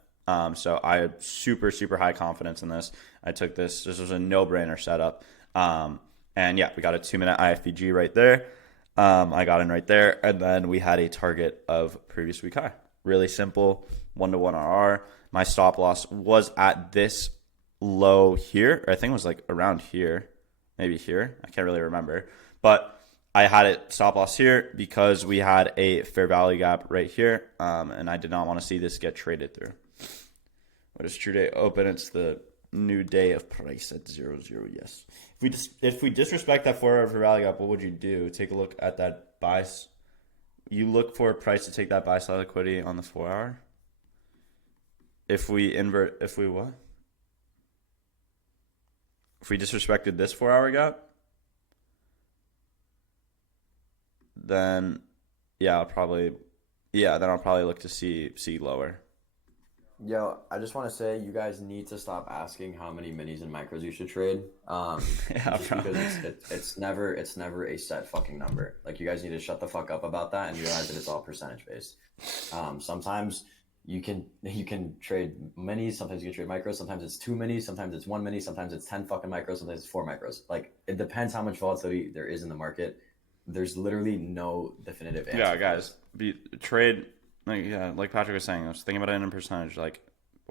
So I had super, super high confidence in this. I took this. This was a no-brainer setup. And yeah, we got a 2-minute IFVG right there. I got in right there. And then we had a target of previous week high. Really simple, 1-to-1 RR. My stop loss was at this low here. Or I think it was like around here. Maybe here. I can't really remember. But I had it stop loss here because we had a fair value gap right here. And I did not want to see this get traded through. What is true day open? It's the new day of price at 0.0. Yes. If we disrespect that 4-hour fair value gap, what would you do? Take a look at that buy. You look for a price to take that buy side liquidity on the 4-hour. If we what? If we disrespected this 4-hour gap, then I'll probably look to see lower. Yo, I just want to say you guys need to stop asking how many minis and micros you should trade. Just because it's never a set fucking number. Like, you guys need to shut the fuck up about that and realize that it's all percentage based. Sometimes you can trade minis, sometimes you can trade micros, sometimes it's 2 minis, sometimes it's 1 mini, sometimes it's 10 fucking micros, sometimes it's 4 micros. Like, it depends how much volatility there is in the market. There's literally no definitive answer. Yeah, guys, trade. Like Patrick was saying, I was thinking about it in percentage. Like,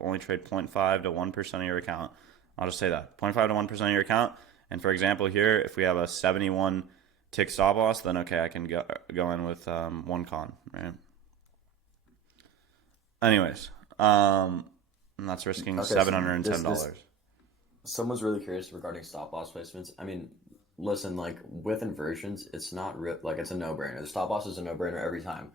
only trade 0.5 to 1% of your account. I'll just say that 0.5 to 1% of your account. And for example, here, if we have a 71 tick stop loss, then okay, I can go in with 1 con, right? Anyways, and that's risking $710. Someone's really curious regarding stop loss placements. I mean, listen, like, with inversions, it's not it's a no-brainer. The stop loss is a no-brainer every time.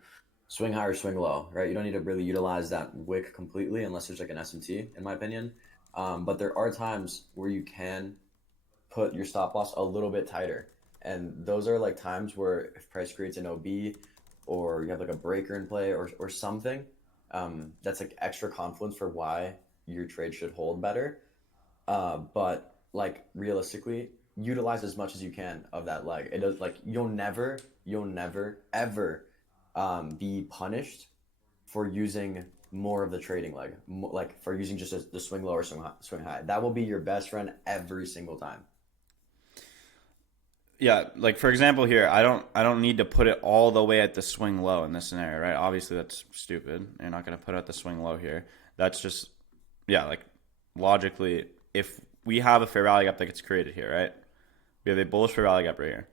Swing high or swing low, right? You don't need to really utilize that wick completely unless there's like an SMT, in my opinion. But there are times where you can put your stop loss a little bit tighter. And those are like times where if price creates an OB or you have like a breaker in play or something, that's like extra confluence for why your trade should hold better. But like, realistically, utilize as much as you can of that leg. It does, like, you'll never ever be punished for using more of the trading leg, like for using just the swing low or swing high. That will be your best friend every single time. Yeah, like for example here, I don't need to put it all the way at the swing low in this scenario, right? Obviously that's stupid. You're not going to put it at the swing low here. That's just, like, logically, if we have a fair value gap that gets created here, right? We have a bullish fair value gap right here.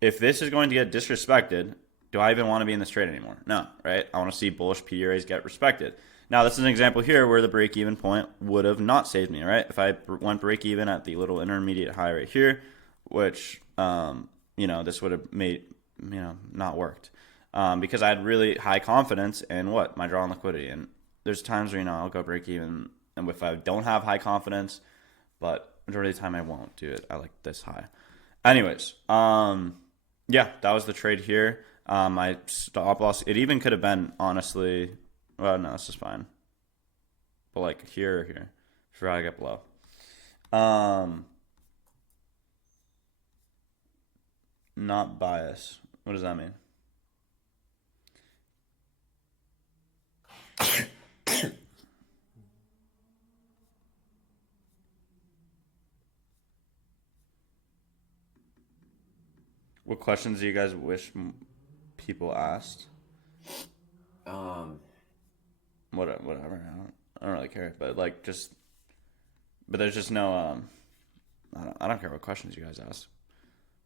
If this is going to get disrespected, do I even want to be in this trade anymore? No, right? I want to see bullish PRAs get respected. Now, this is an example here where the break-even point would have not saved me, right? If I went break-even at the little intermediate high right here, which, this would have made, not worked. Because I had really high confidence in my draw on liquidity. And there's times where, I'll go break-even, and if I don't have high confidence, but majority of the time I won't do it at like this high. Anyways, that was the trade here. My stop loss, it even could have been, honestly, well, no, this is fine. But like here or here, before I get below. not bias. What does that mean? What questions do you guys wish people asked? Whatever. I don't really care, but like just, but there's just no I don't care what questions you guys ask.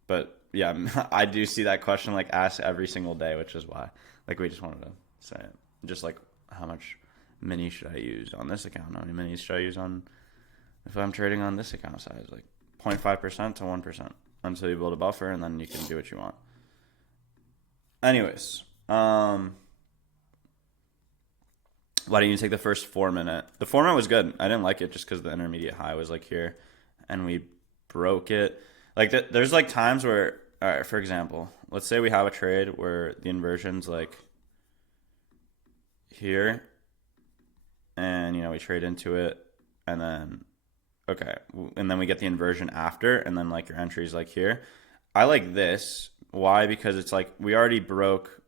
But yeah, I do see that question like asked every single day, which is why like we just wanted to say it. Just like how much mini should I use on this account? How many minis should I use on if I'm trading on this account size? Like 0.5% to 1% until you build a buffer, and then you can do what you want. Anyways, why didn't you take the first 4-minute? The 4-minute was good. I didn't like it just because the intermediate high was like here, and we broke it. Like there's like times where, all right, for example, let's say we have a trade where the inversion's like here, and we trade into it, and then okay, and then we get the inversion after, and then like your entry's like here. I like this. Why? Because it's like we already broke,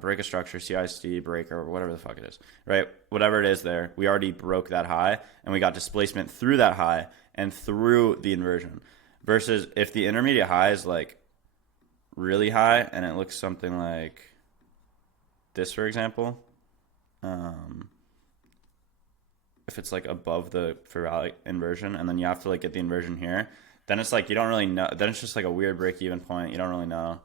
break a structure, CISD, break, or whatever the fuck it is, right? Whatever it is there, we already broke that high, and we got displacement through that high and through the inversion. Versus if the intermediate high is like really high, and it looks something like this, for example, if it's like above the fair value inversion, and then you have to like get the inversion here, then it's like you don't really know. Then it's just like a weird break-even point. You don't really know.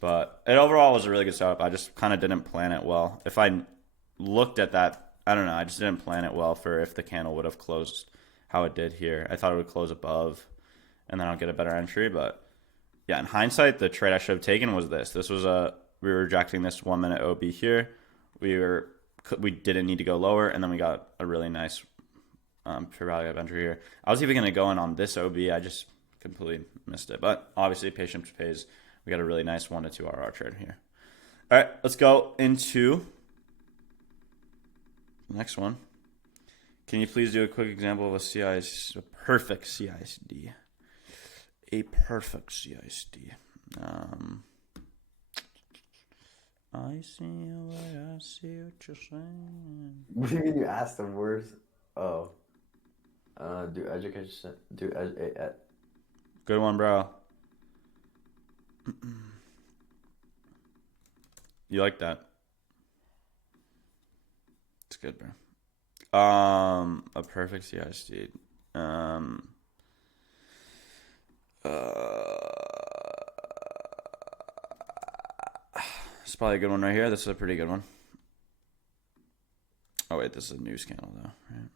But it overall was a really good setup. I just kind of didn't plan it well. If I looked at that, I don't know. I just didn't plan it well for if the candle would have closed how it did here. I thought it would close above, and then I'll get a better entry. But yeah, in hindsight, the trade I should have taken was this. We were rejecting this 1-minute OB here. We didn't need to go lower, and then we got a really nice fair value of entry here. I was even going to go in on this OB. I just completely missed it. But obviously, patience pays. We got a really nice 1 to 2 RR trade here. All right, let's go into the next one. Can you please do a quick example of a perfect CISD? A perfect CISD. I see what you're saying. What do you mean you asked them words? Oh. Do education. Good one, bro. You like that? It's good, bro. A perfect CISD. It's probably a good one right here. This is a pretty good one. Oh wait, this is a news candle though, right?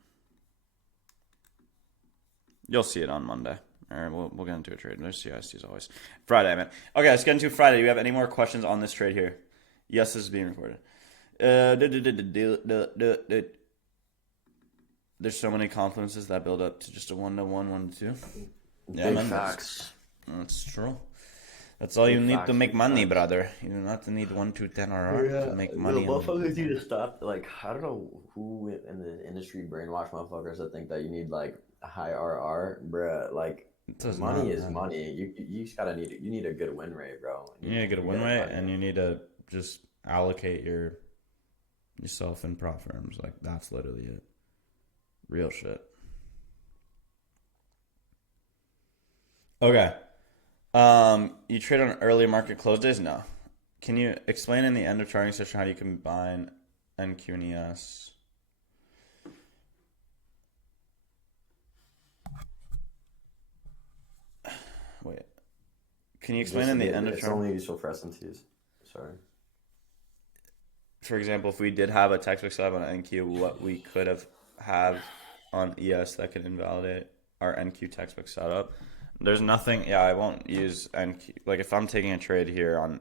You'll see it on Monday. All right, we'll get into a trade. There's CISDs always. Friday, man. Okay, let's get into Friday. Do you have any more questions on this trade here? Yes, this is being recorded. There's so many confluences that build up to just a 1 to 1, 1 to 2. Yeah, Big man. facts. That's true. That's all you Big need facts, to make big money, facts. brother. You do not need 1 to 10 RR to make money. Motherfuckers need to stop. Like, I don't know who in the industry brainwash motherfuckers that think that you need like high RR, bruh. Like, does money not is matter. money. You just gotta you need a good win rate, bro. You need to get a win rate, and you need to just allocate yourself in prop firms. Like, that's literally it. Real shit. Okay. You trade on early market close days? No. Can you explain in the end of charting session how do you combine NQ and ES? Wait. Can you explain in the end of It's charting? only useful for S&Ts. Sorry. For example, if we did have a textbook setup on NQ, what we could have on ES that could invalidate our NQ textbook setup. There's nothing. Yeah, I won't use NQ. Like if I'm taking a trade here on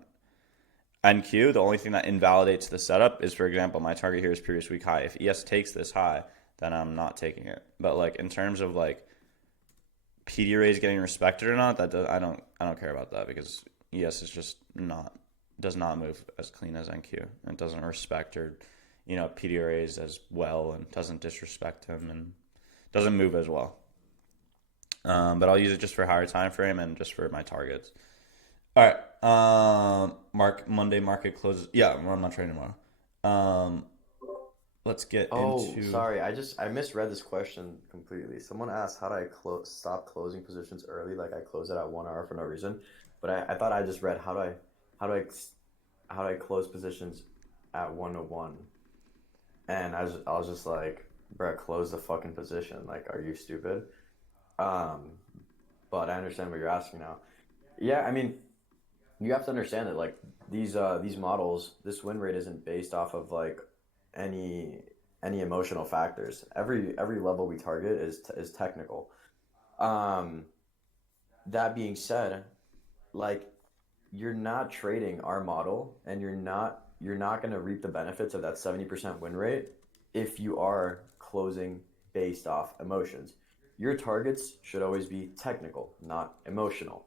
NQ, the only thing that invalidates the setup is, for example, my target here is previous week high. If ES takes this high, then I'm not taking it. But like in terms of like PD arrays getting respected or not, I don't care about that because ES is just does not move as clean as NQ and doesn't respect or PD arrays as well and doesn't disrespect him and doesn't move as well. But I'll use it just for higher time frame and just for my targets. All right. Monday market closes. Yeah, well, I'm not trading tomorrow. Um, let's get Oh, into. sorry. I misread this question completely. Someone asked how do I stop closing positions early? Like I close it at 1 hour for no reason. But I thought I just read how do I how do I close positions at 1 to 1? And I was just like, bruh, close the fucking position. Like, are you stupid? Um, but I understand what you're asking now. Yeah, I mean, you have to understand that like these models, this win rate isn't based off of like any any emotional factors. Every level we target is technical. Um, that being said, like you're not trading our model and you're not going to reap the benefits of that 70% win rate if you are closing based off emotions. Your targets should always be technical, not emotional.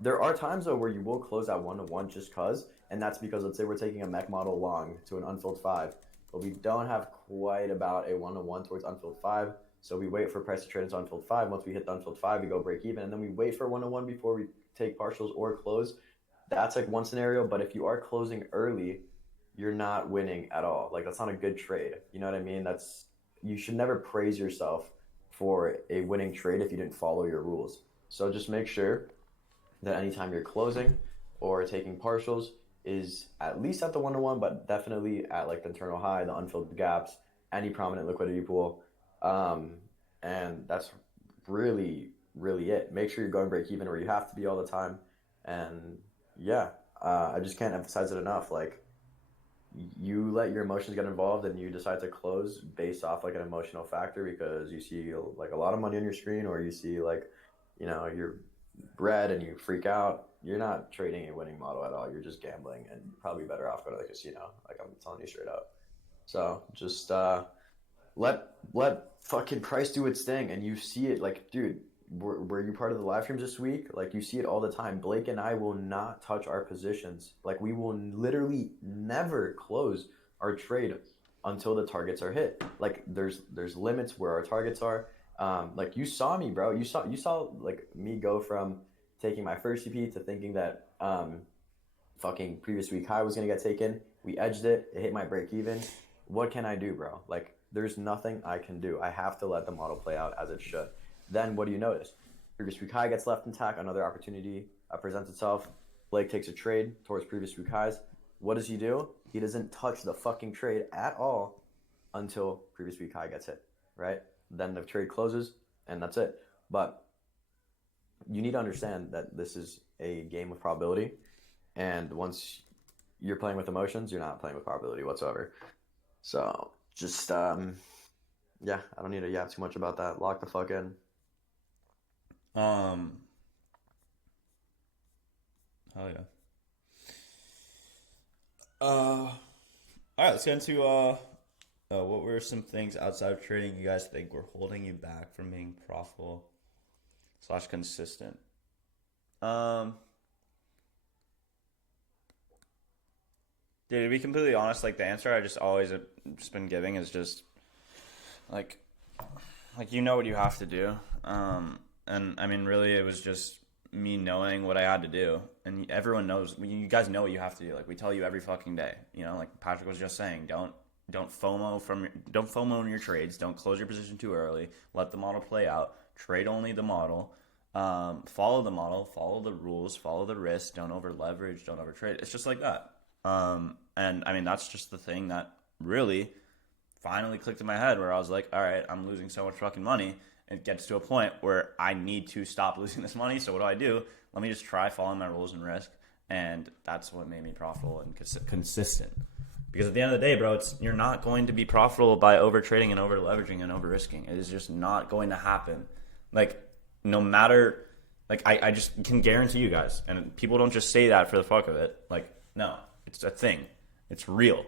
There are times though where you will close at 1 to 1 just cause, and that's because let's say we're taking a mech model long to an unfilled 5, but we don't have quite about a 1 to 1 towards unfilled 5. So we wait for price to trade into unfilled 5. Once we hit the unfilled 5, we go break even, and then we wait for 1 to 1 before we take partials or close. That's like one scenario. But if you are closing early, you're not winning at all. Like that's not a good trade. You know what I mean? That's you should never praise yourself for a winning trade if you didn't follow your rules. So just make sure that anytime you're closing or taking partials is at least at the 1 to 1, but definitely at like the internal high, the unfilled gaps, any prominent liquidity pool. Um, and that's really it. Make sure you're going break even where you have to be all the time. And yeah, I just can't emphasize it enough. Like you let your emotions get involved and you decide to close based off like an emotional factor because you see like a lot of money on your screen or you see like you're red and you freak out. You're not trading a winning model at all. You're just gambling and you're probably better off going to the casino, like I'm telling you straight up. So just let fucking price do its thing, and you see it. Like, dude, were you part of the live streams this week? Like, you see it all the time. Blake and I will not touch our positions. Like, we will literally never close our trade until the targets are hit. Like, there's limits where our targets are. Like you saw me, bro. You saw like me go from taking my first CP to thinking that fucking previous week high was gonna get taken. We edged it. It hit my break even. What can I do, bro? Like, there's nothing I can do. I have to let the model play out as it should. Then what do you notice? Previous week high gets left intact. Another opportunity presents itself. Blake takes a trade towards previous week highs. What does he do? He doesn't touch the fucking trade at all until previous week high gets hit, right? Then the trade closes, and that's it. But you need to understand that this is a game of probability, and once you're playing with emotions, you're not playing with probability whatsoever. So just yeah, I don't need to yap too much about that. Lock the fuck in. Um, hell yeah. All right, let's get into what were some things outside of trading you guys think were holding you back from being profitable slash consistent? Um, Dude, to be completely honest, like the answer I just always have just been giving is just like you know what you have to do. And I mean, really, it was just me knowing what I had to do, and everyone knows. You guys know what you have to do. Like we tell you every fucking day. You know, like Patrick was just saying, don't FOMO in your trades. Don't close your position too early. Let the model play out. Trade only the model. Follow the model. Follow the rules. Follow the risk. Don't over leverage. Don't over trade. It's just like that. And I mean, that's just the thing that really finally clicked in my head where I was like, all right, I'm losing so much fucking money. It gets to a point where I need to stop losing this money. So what do? Let me just try following my rules and risk. And that's what made me profitable and consistent. Because at the end of the day, bro, you're not going to be profitable by over trading and over leveraging and over risking. It is just not going to happen. Like, no matter, like, I just can guarantee you guys, and people don't just say that for the fuck of it. Like, no, it's a thing. It's real.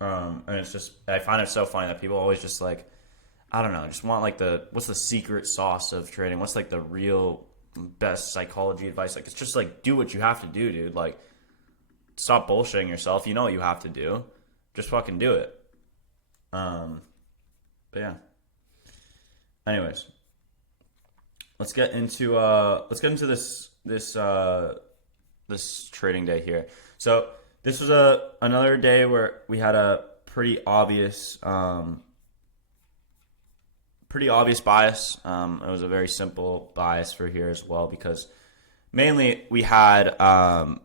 And it's just, I find it so funny that people always just like, I don't know, just want like what's the secret sauce of trading? What's like the real best psychology advice? Like, it's just like, do what you have to do, dude. Like, stop bullshitting yourself. You know what you have to do. Just fucking do it. But yeah. Anyways, let's get into this this trading day here. So this was another day where we had a pretty obvious bias. It was a very simple bias for here as well because mainly we had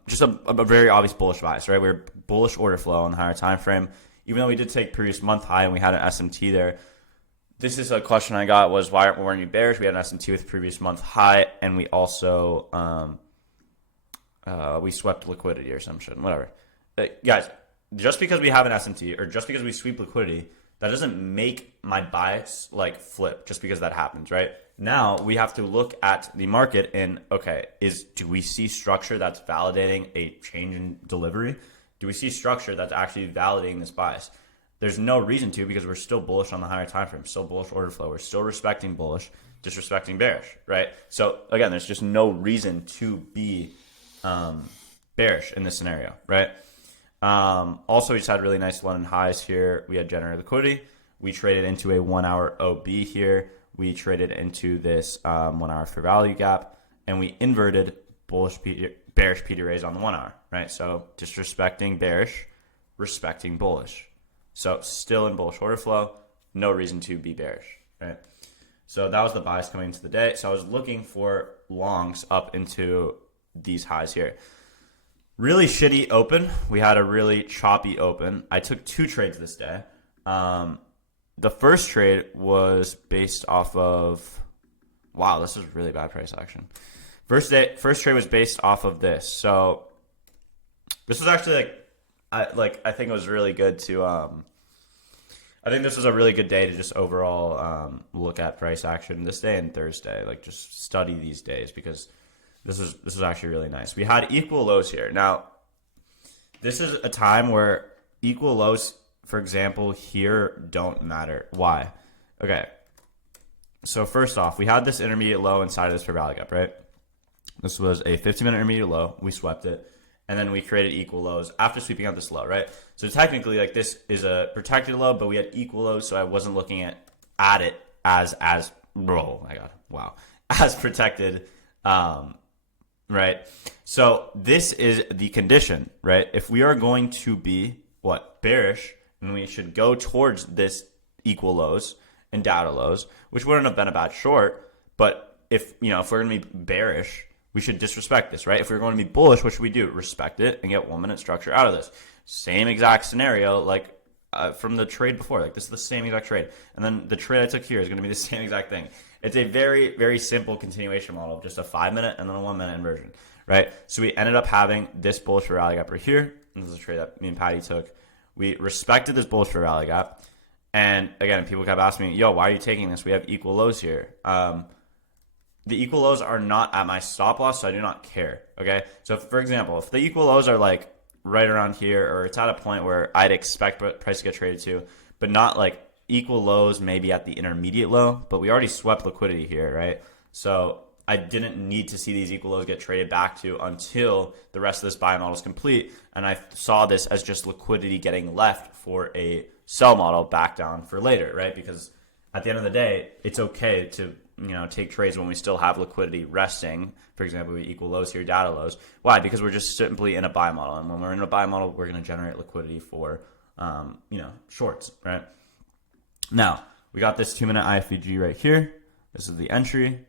just a very obvious bullish bias, right? We were bullish order flow on the higher time frame, even though we did take previous month high and we had an SMT there. This is a question I got was why weren't you bearish? We had an SMT with previous month high, and we also we swept liquidity or some shit, whatever. Guys, just because we have an SMT or just because we sweep liquidity, that doesn't make my bias like flip just because that happens, right? Now we have to look at the market and okay, do we see structure that's validating a change in delivery? Do we see structure that's actually validating this bias? There's no reason to because we're still bullish on the higher time frame, still bullish order flow. We're still respecting bullish, disrespecting bearish, right? So again, there's just no reason to be bearish in this scenario, right? Also, we just had really nice London highs here. We had generated liquidity. We traded into a 1 hour OB here. We traded into this 1 hour fair value gap, and we inverted bearish PD rays on the 1 hour, right? So disrespecting bearish, respecting bullish. So still in bullish order flow, no reason to be bearish, right? So that was the bias coming into the day. So I was looking for longs up into these highs here. Really shitty open. We had a really choppy open. I took 2 trades this day. The first trade was based off of, wow, this is really bad price action. First trade was based off of this. So this was actually I think it was really good to I think this was a really good day to just overall look at price action this day and Thursday. Like just study these days because this is actually really nice. We had equal lows here. Now, this is a time where equal lows, for example, here don't matter. Why? Okay. So first off, we had this intermediate low inside of this fair value gap, right? This was a 15-minute intermediate low. We swept it. And then we created equal lows after sweeping out this low, right? So technically, like this is a protected low, but we had equal lows, so I wasn't looking at it as oh my god, wow, as protected, right? So this is the condition, right? If we are going to be bearish, then we should go towards this equal lows and data lows, which wouldn't have been a bad short, but if we're going to be bearish, we should disrespect this, right? If we're going to be bullish, what should we do? Respect it and get 1 minute structure out of this. Same exact scenario like from the trade before. Like this is the same exact trade. And then the trade I took here is going to be the same exact thing. It's a very, very simple continuation model of just a 5 minute and then a 1 minute inversion, right? So we ended up having this bullish for rally gap right here. And this is a trade that me and Patty took. We respected this bullish for rally gap. And again, people kept asking me, yo, why are you taking this? We have equal lows here. The equal lows are not at my stop loss, so I do not care, okay? So, for example, if the equal lows are, like, right around here, or it's at a point where I'd expect price to get traded to, but not, like, equal lows maybe at the intermediate low, but we already swept liquidity here, right? So, I didn't need to see these equal lows get traded back to until the rest of this buy model is complete, and I saw this as just liquidity getting left for a sell model back down for later, right? Because at the end of the day, it's okay to take trades when we still have liquidity resting. For example, we equal lows here, data lows. Why? Because we're just simply in a buy model. And when we're in a buy model, we're going to generate liquidity for, shorts, right? Now, we got this 2 minute IFVG right here. This is the entry.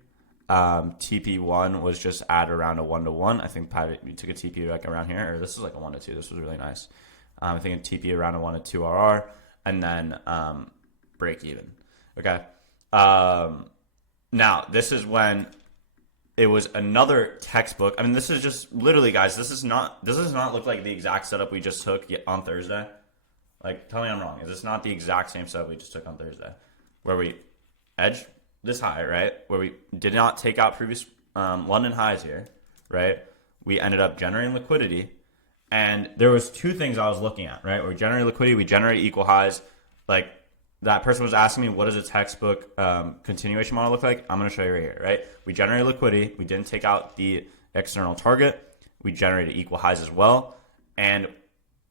TP1 was just at around a 1-to-1. I think we took a TP like around here, or this is like a 1-to-2. This was really nice. I think a TP around a 1-to-2 RR, and then break even. Okay. Now, this is when it was another textbook. I mean, this is just literally, guys, this does not look like the exact setup we just took on Thursday. Like, tell me I'm wrong. Is this not the exact same setup we just took on Thursday? Where we edged this high, right? Where we did not take out previous London highs here, right? We ended up generating liquidity. And there was 2 things I was looking at, right? We generated liquidity, we generated equal highs. Like, that person was asking me, what does a textbook continuation model look like? I'm going to show you right here, right? We generated liquidity. We didn't take out the external target. We generated equal highs as well. And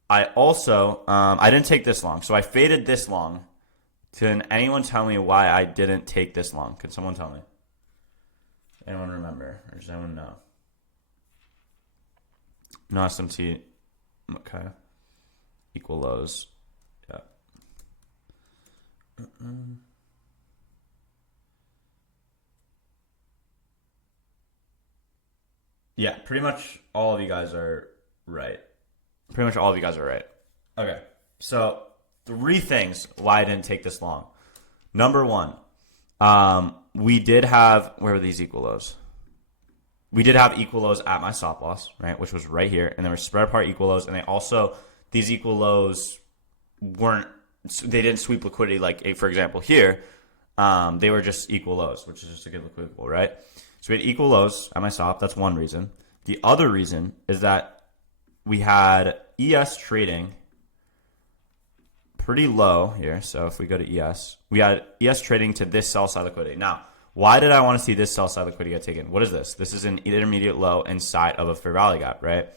I also, I didn't take this long. So I faded this long. Can anyone tell me why I didn't take this long? Can someone tell me? Anyone remember? Or does anyone know? No SMT. Okay. Equal lows. Yeah. Yeah, pretty much all of you guys are right. Pretty much all of you guys are right. Okay. So, 3 things why I didn't take this long. Number 1, we did have, where were these equal lows? We did have equal lows at my stop loss, right, which was right here, and there were spread apart equal lows, and they also, these equal lows they didn't sweep liquidity like, for example, here. They were just equal lows, which is just a good liquidity pool, right? So we had equal lows at my stop. That's one reason. The other reason is that we had ES trading pretty low here. So if we go to ES, we had ES trading to this sell side liquidity. Now, why did I want to see this sell side liquidity get taken? What is this? This is an intermediate low inside of a fair value gap, right?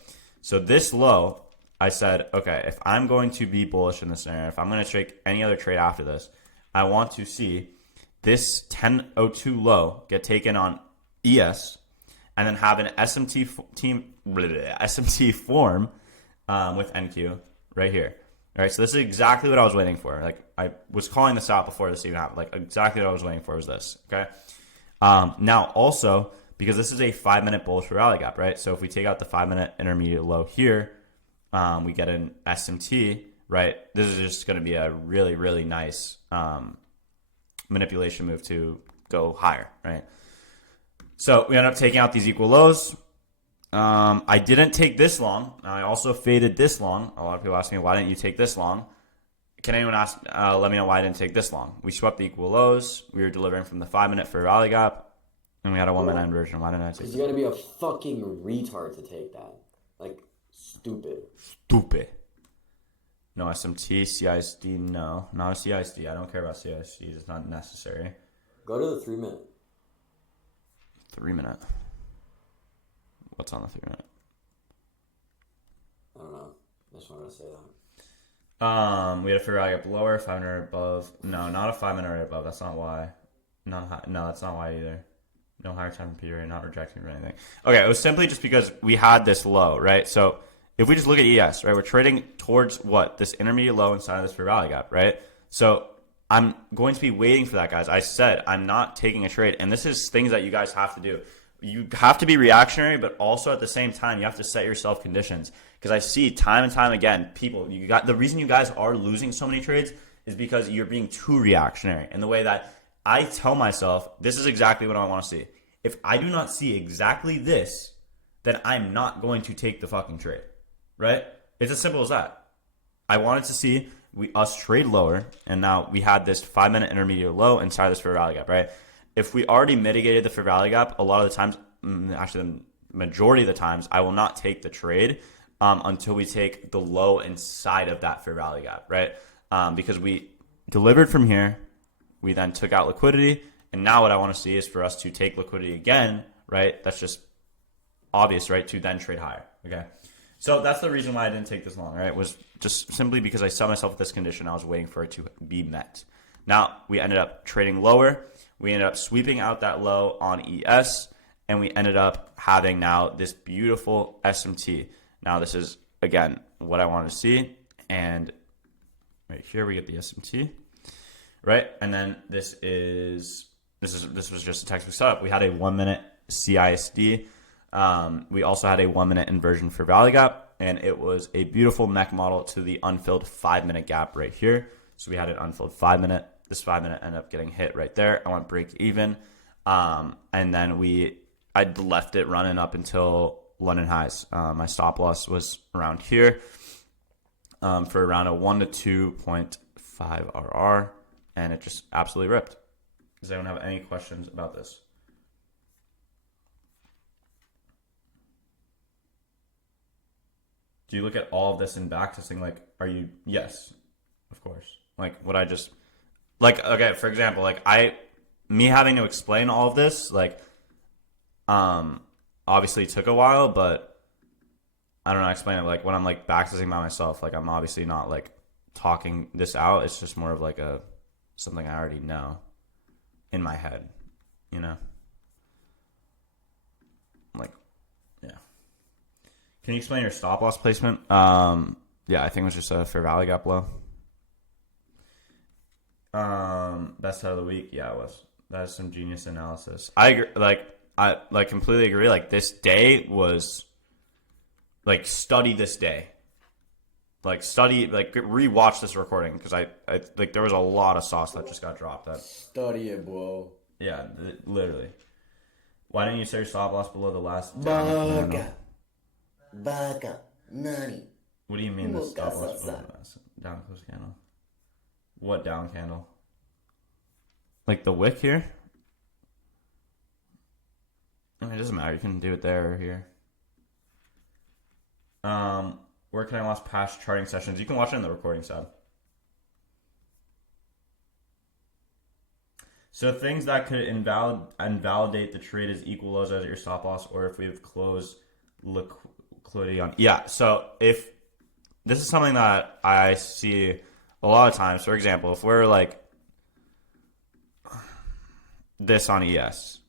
So this low, I said, okay, if I'm going to be bullish in this scenario, if I'm going to take any other trade after this, I want to see this 1002 low get taken on ES and then have an SMT form with NQ right here. All right, so this is exactly what I was waiting for. Like, I was calling this out before this even happened. Like, exactly what I was waiting for was this, okay? Now, also, because this is a 5-minute bullish rally gap, right? So if we take out the 5-minute intermediate low here, we get an SMT, right? This is just going to be a really, really nice manipulation move to go higher, right? So we end up taking out these equal lows. I didn't take this long. I also faded this long. A lot of people ask me, why didn't you take this long? Can anyone let me know why I didn't take this long? We swept the equal lows. We were delivering from the 5-minute for rally gap. And we had a 1-minute inversion. Why didn't I take Because this? you gotta be a fucking retard to take that. Like, stupid. Stupid. No SMT, CISD, no. Not a CISD. I don't care about CISD. It's not necessary. Go to the 3-minute. 3-minute. What's on the 3-minute? I don't know. I just wanted to say that. We had a fair value gap lower, 500 above. No, not a 5-minute or above. That's not why. No, that's not why either. No higher time period, not rejecting or anything. Okay, it was simply just because we had this low, right? So if we just look at ES, right, we're trading towards what? This intermediate low inside of this fair value gap, right? So I'm going to be waiting for that, guys. I said I'm not taking a trade, and this is things that you guys have to do. You have to be reactionary, but also at the same time, you have to set yourself conditions. Because I see time and time again, people, the reason you guys are losing so many trades is because you're being too reactionary. In the way that I tell myself, this is exactly what I want to see. If I do not see exactly this, then I'm not going to take the fucking trade, right? It's as simple as that. I wanted to see us trade lower, and now we had this 5-minute intermediate low inside this fair value gap, right? If we already mitigated the fair value gap, a lot of the times, actually the majority of the times, I will not take the trade until we take the low inside of that fair value gap, right? Because we delivered from here, we then took out liquidity, and now what I want to see is for us to take liquidity again, right? That's just obvious, right? To then trade higher, okay? So that's the reason why I didn't take this long, right? It was just simply because I set myself with this condition. I was waiting for it to be met. Now, we ended up trading lower. We ended up sweeping out that low on ES, and we ended up having now this beautiful SMT. Now, this is, again, what I want to see. And right here, we get the SMT, right? And then this was just a textbook setup. We had a 1-minute CISD. We also had a 1-minute inversion for value gap, and it was a beautiful mech model to the unfilled 5-minute gap right here. So we had an unfilled 5-minute. This 5-minute ended up getting hit right there. I went break even, and then I left it running up until London highs. My stop loss was around here for around a 1 to 2.5 RR, and it just absolutely ripped. Does anyone have any questions about this? Do you look at all of this in backtesting? Like, are you? Yes, of course. Like, what I just, like, okay, for example, like, me having to explain all of this, like, obviously took a while, but I don't know, explain it, like, when I'm, like, backtesting by myself, like, I'm obviously not, like, talking this out. It's just more of, like, something I already know in my head, you know? Like, yeah. Can you explain your stop loss placement? Yeah, I think it was just a fair value gap low. Best out of the week, yeah, it was. That is some genius analysis. I agree, I completely agree. Like this day was, like, study this day. Like study, like rewatch this recording because I like there was a lot of sauce that just got dropped. That Study it, bro. yeah, literally. Why didn't you set your stop loss below the last down candle? Baka. Nani. What do you mean the Muka stop loss below sasa. the last down close candle? What down candle? Like the wick here? I mean, it doesn't matter. You can do it there or here. Where can I watch past charting sessions? You can watch it in the recording side. So things that could invalidate the trade as equal lows as your stop loss, or if we have closed liquidity on. Yeah. So if this is something that I see a lot of times. For example, if we're like this on ES,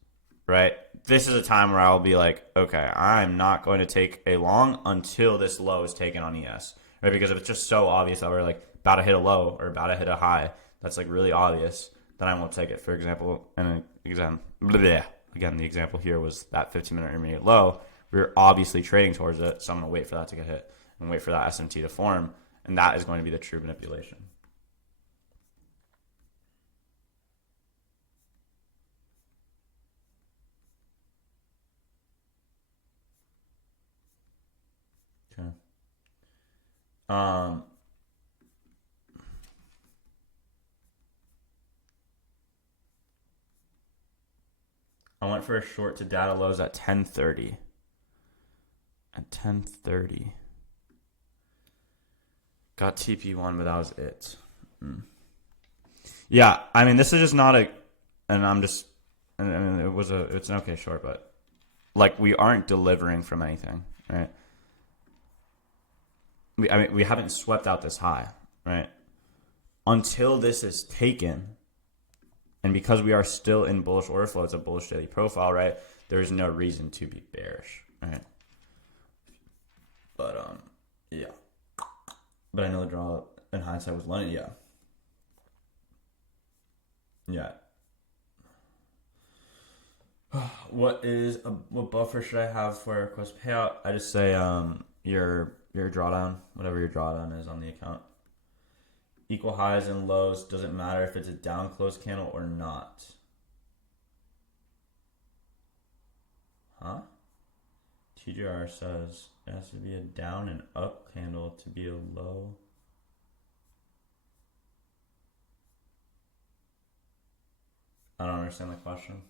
right? This is a time where I'll be like, okay, I'm not going to take a long until this low is taken on ES, right? Because if it's just so obvious that we're like about to hit a low or about to hit a high, that's like really obvious, then I won't take it. For example, again, the example here was that 15-minute intermediate low. We were obviously trading towards it, so I'm going to wait for that to get hit and wait for that SMT to form, and that is going to be the true manipulation. Okay. I went for a short to data lows at 10:30. At 10:30. Got TP1, but that was it. Yeah, I mean, this is just not a, and I'm just, I mean, it's an okay short, but like we aren't delivering from anything, right? We haven't swept out this high, right? Until this is taken, and because we are still in bullish order flow, it's a bullish daily profile, right? There is no reason to be bearish, right? But yeah. But I know the draw in hindsight was London, yeah. Yeah. What buffer should I have for a request payout? I just say your drawdown, whatever your drawdown is on the account. Equal highs and lows, doesn't matter if it's a down close candle or not. Huh? TGR says it has to be a down and up candle to be a low. I don't understand the question.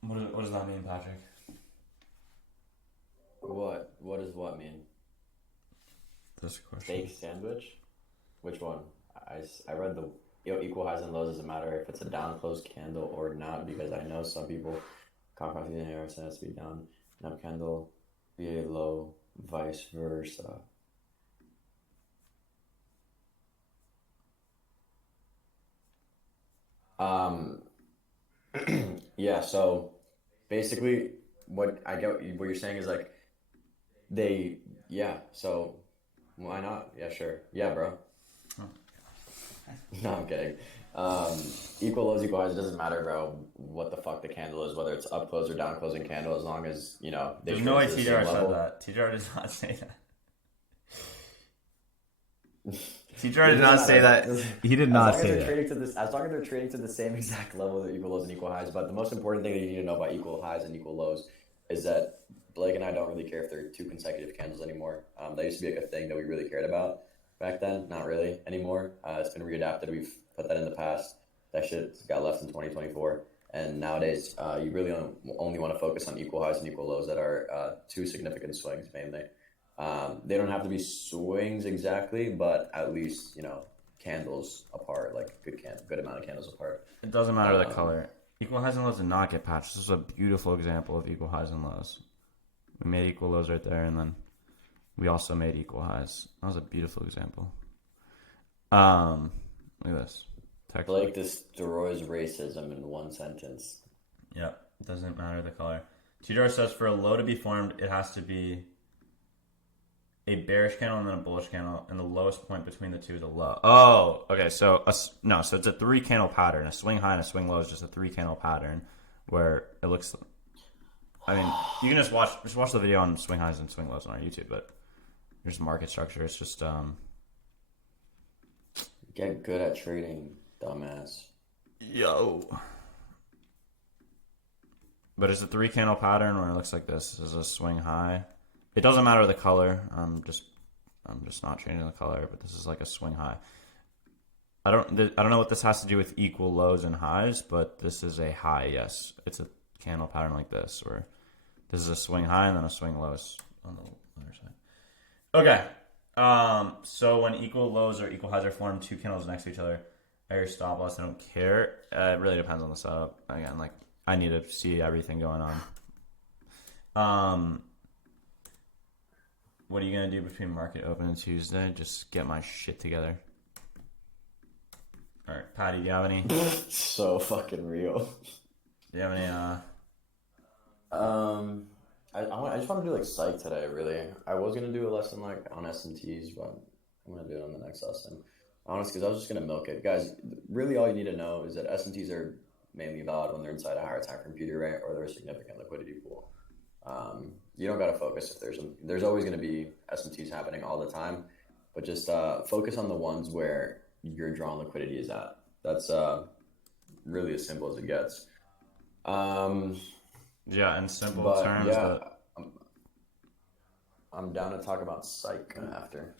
What does that mean, Patrick? What? What does what mean? This question. Steak sandwich? Which one? I read the equal highs and lows doesn't matter if it's a down closed candle or not, because I know some people coffee in air has to be down and up candle be a low, vice versa. Yeah, so basically what I get what you're saying is like so why not? Yeah, sure. Yeah, bro. No, I'm kidding. Equal lows, equal highs, it doesn't matter, bro, what the fuck the candle is, whether it's up close or down closing candle, as long as, they There's no way trade to the TJR same said level. that. TJR does not say that. TJR did not say that. He did not say that. As long as they're trading to the same exact level, they're equal lows and equal highs. But the most important thing that you need to know about equal highs and equal lows is that Blake and I don't really care if they're two consecutive candles anymore. That used to be like a thing that we really cared about back then. Not really anymore. It's been readapted. We've put that in the past. That shit got left in 2024. And nowadays, you really only want to focus on equal highs and equal lows that are two significant swings, mainly. They don't have to be swings exactly, but at least, candles apart, like good amount of candles apart. It doesn't matter the color. Equal highs and lows did not get patched. This is a beautiful example of equal highs and lows. We made equal lows right there, and then we also made equal highs. That was a beautiful example. Look at this. Text. Blake destroys racism in one sentence. Yeah, it doesn't matter the color. TJR says for a low to be formed, it has to be a bearish candle and then a bullish candle, and the lowest point between the two is a low. Oh, okay. So so it's a 3 candle pattern. A swing high and a swing low is just a 3 candle pattern where it looks. I mean, you can just watch the video on swing highs and swing lows on our YouTube, but there's market structure. It's just Get good at trading, dumbass. yo. But it's a 3 candle pattern where it looks like this. This is a swing high. It doesn't matter the color. I'm just not changing the color, but this is like a swing high. I don't know what this has to do with equal lows and highs, but this is a high. Yes, it's a candle pattern like this, where this is a swing high and then a swing low on the other side. Okay. So when equal lows or equal highs are formed, 2 candles next to each other, at your stop loss, I don't care. It really depends on the setup. Again, like I need to see everything going on. What are you gonna do between market open and Tuesday? Just get my shit together. All right, Patty, do you have any? So fucking real. Do you have any? I just want to do like psych today. Really, I was gonna do a lesson like on S&Ts, but I'm gonna do it on the next lesson. Honestly, because I was just gonna milk it, guys. Really, all you need to know is that S&Ts are mainly valid when they're inside a higher time frame Peter rate or they're a significant liquidity pool. You don't gotta focus if there's always gonna be S&Ts happening all the time, but just focus on the ones where your drawn liquidity is at. That's really as simple as it gets. Yeah, in simple But terms. yeah, I'm down to talk about psych after.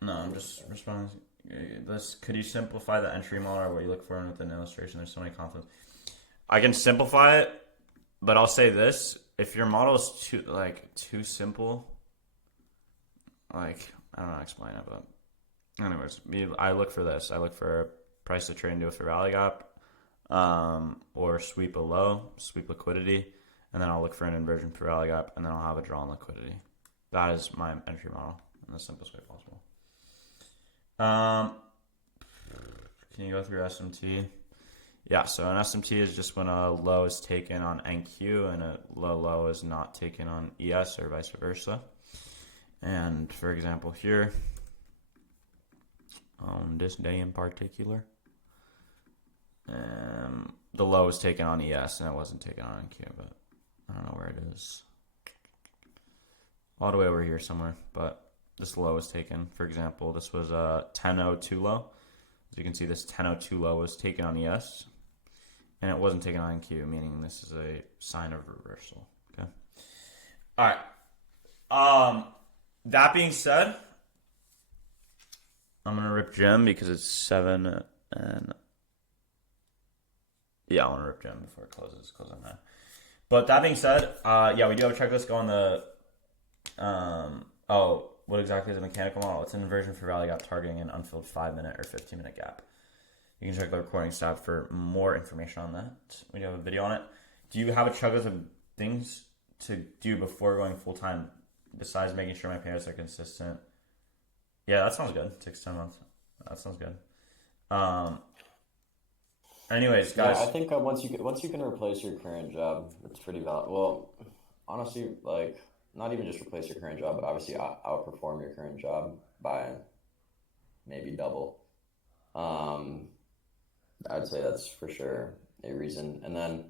No, I'm just responding. Could you simplify the entry model or what you look for with an illustration? There's so many conflicts. I can simplify it, but I'll say this: if your model is too simple, like I don't know how to explain it, but anyways, I look for this. I look for price to trade into with a rally gap, or sweep a low, sweep liquidity, and then I'll look for an inversion for rally gap, and then I'll have a drawn liquidity. That is my entry model in the simplest way possible. Can you go through SMT? Yeah, so an SMT is just when a low is taken on NQ and a low is not taken on ES or vice versa. And for example here, on this day in particular, the low was taken on ES and it wasn't taken on NQ, but I don't know where it is. All the way over here somewhere, but this low was taken. For example, this was a 10.02 low. As you can see, this 10.02 low was taken on ES, and it wasn't taken on NQ, meaning this is a sign of reversal. Okay. All right. That being said, I'm gonna rip Gem because it's 7 and yeah, I want to rip Gem before it closes because I'm mad. But that being said, yeah, we do have a checklist. Go on the what exactly is a mechanical model? It's an inversion for rally gap targeting an unfilled 5-minute or 15-minute gap. You can check the recording tab for more information on that. We do have a video on it. Do you have a checklist of things to do before going full time besides making sure my payouts are consistent? Yeah, that sounds good. 6 to 10 months. That sounds good. Anyways, guys. Yeah, I think once you can replace your current job, it's pretty valid. Well, honestly, like not even just replace your current job, but obviously outperform your current job by maybe double. I'd say that's for sure a reason. And then,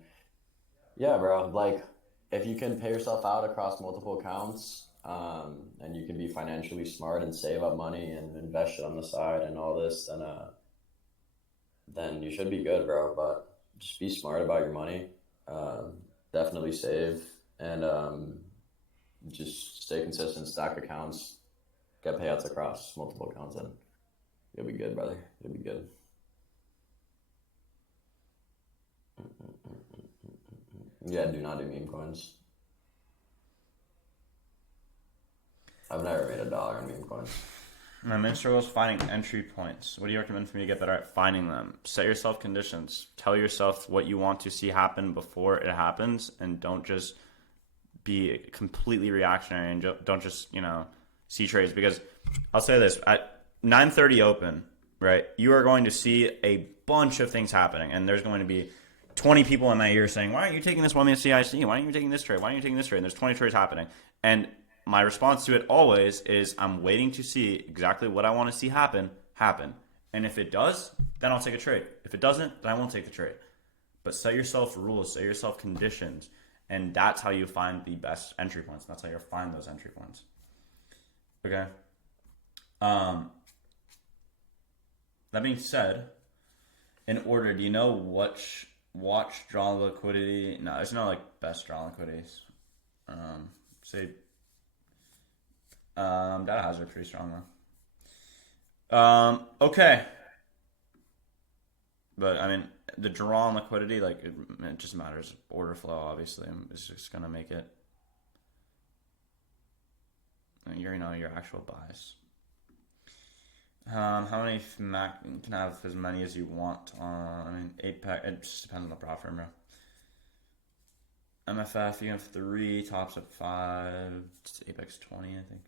yeah, bro, like if you can pay yourself out across multiple accounts, and you can be financially smart and save up money and invest it on the side and all this, then you should be good, bro. But just be smart about your money. Definitely save and just stay consistent, stack accounts, get payouts across multiple accounts, and you'll be good, brother. You'll be good. Yeah, do not do meme coins. I've never made $1 on meme coins. My main struggle is finding entry points. What do you recommend for me to get better at finding them? Set yourself conditions. Tell yourself what you want to see happen before it happens, and don't just be completely reactionary and don't just, see trades. Because I'll say this, at 9:30 open, right, you are going to see a bunch of things happening, and there's going to be 20 people in my ear saying, why aren't you taking this 1 minute CIC? Why aren't you taking this trade? Why aren't you taking this trade? And there's 20 trades happening. And my response to it always is I'm waiting to see exactly what I want to see happen. And if it does, then I'll take a trade. If it doesn't, then I won't take the trade. But set yourself rules, set yourself conditions, and that's how you find the best entry points. That's how you find those entry points. Okay. That being said, in order, do you know watch draw liquidity? No, there's no like best draw liquidities. Say data hazard pretty strong though. Okay. But I mean, the draw and liquidity, like it just matters. Order flow, obviously, is just gonna make it. Your actual bias. How many Mac can have as many as you want on? I mean, 8-pack. It just depends on the prop firm, bro. MFF, you have 3, tops at 5. It's Apex 20, I think.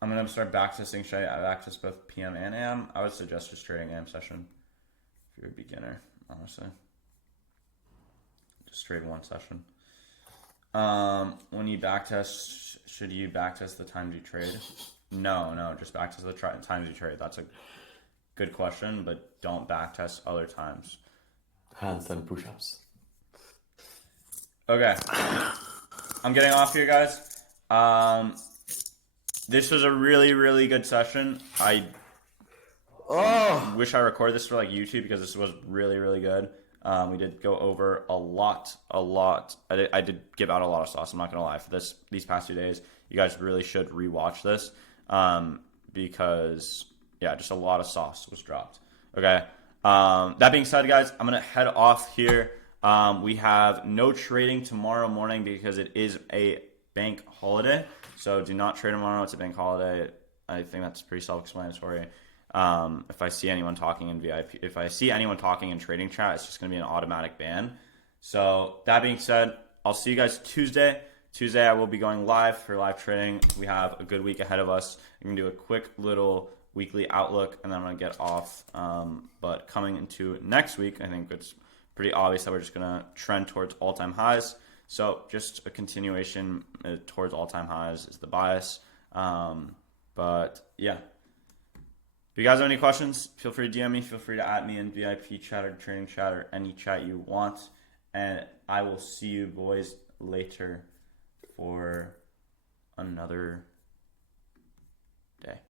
I'm gonna start backtesting. Should I backtest both PM and AM? I would suggest just trading AM session if you're a beginner, honestly. Just trade one session. When you backtest, should you backtest the times you trade? No, just backtest the times you trade. That's a good question, but don't backtest other times. Handstand push-ups. Okay. I'm getting off here, guys. This was a really, really good session. I wish I recorded this for like YouTube because this was really, really good. We did go over a lot. I did give out a lot of sauce. I'm not gonna lie. For these past 2 days, you guys really should rewatch this because yeah, just a lot of sauce was dropped. Okay. That being said, guys, I'm gonna head off here. We have no trading tomorrow morning because it is a bank holiday. So do not trade tomorrow. It's a bank holiday. I think that's pretty self-explanatory. If I see anyone talking in VIP, if I see anyone talking in trading chat, it's just going to be an automatic ban. So that being said, I'll see you guys Tuesday. Tuesday, I will be going live for live trading. We have a good week ahead of us. I'm going to do a quick little weekly outlook, and then I'm going to get off. But coming into next week, I think it's pretty obvious that we're just going to trend towards all-time highs. So just a continuation towards all-time highs is the bias. But yeah. If you guys have any questions, feel free to DM me. Feel free to add me in VIP chat or trading chat or any chat you want. And I will see you boys later for another day.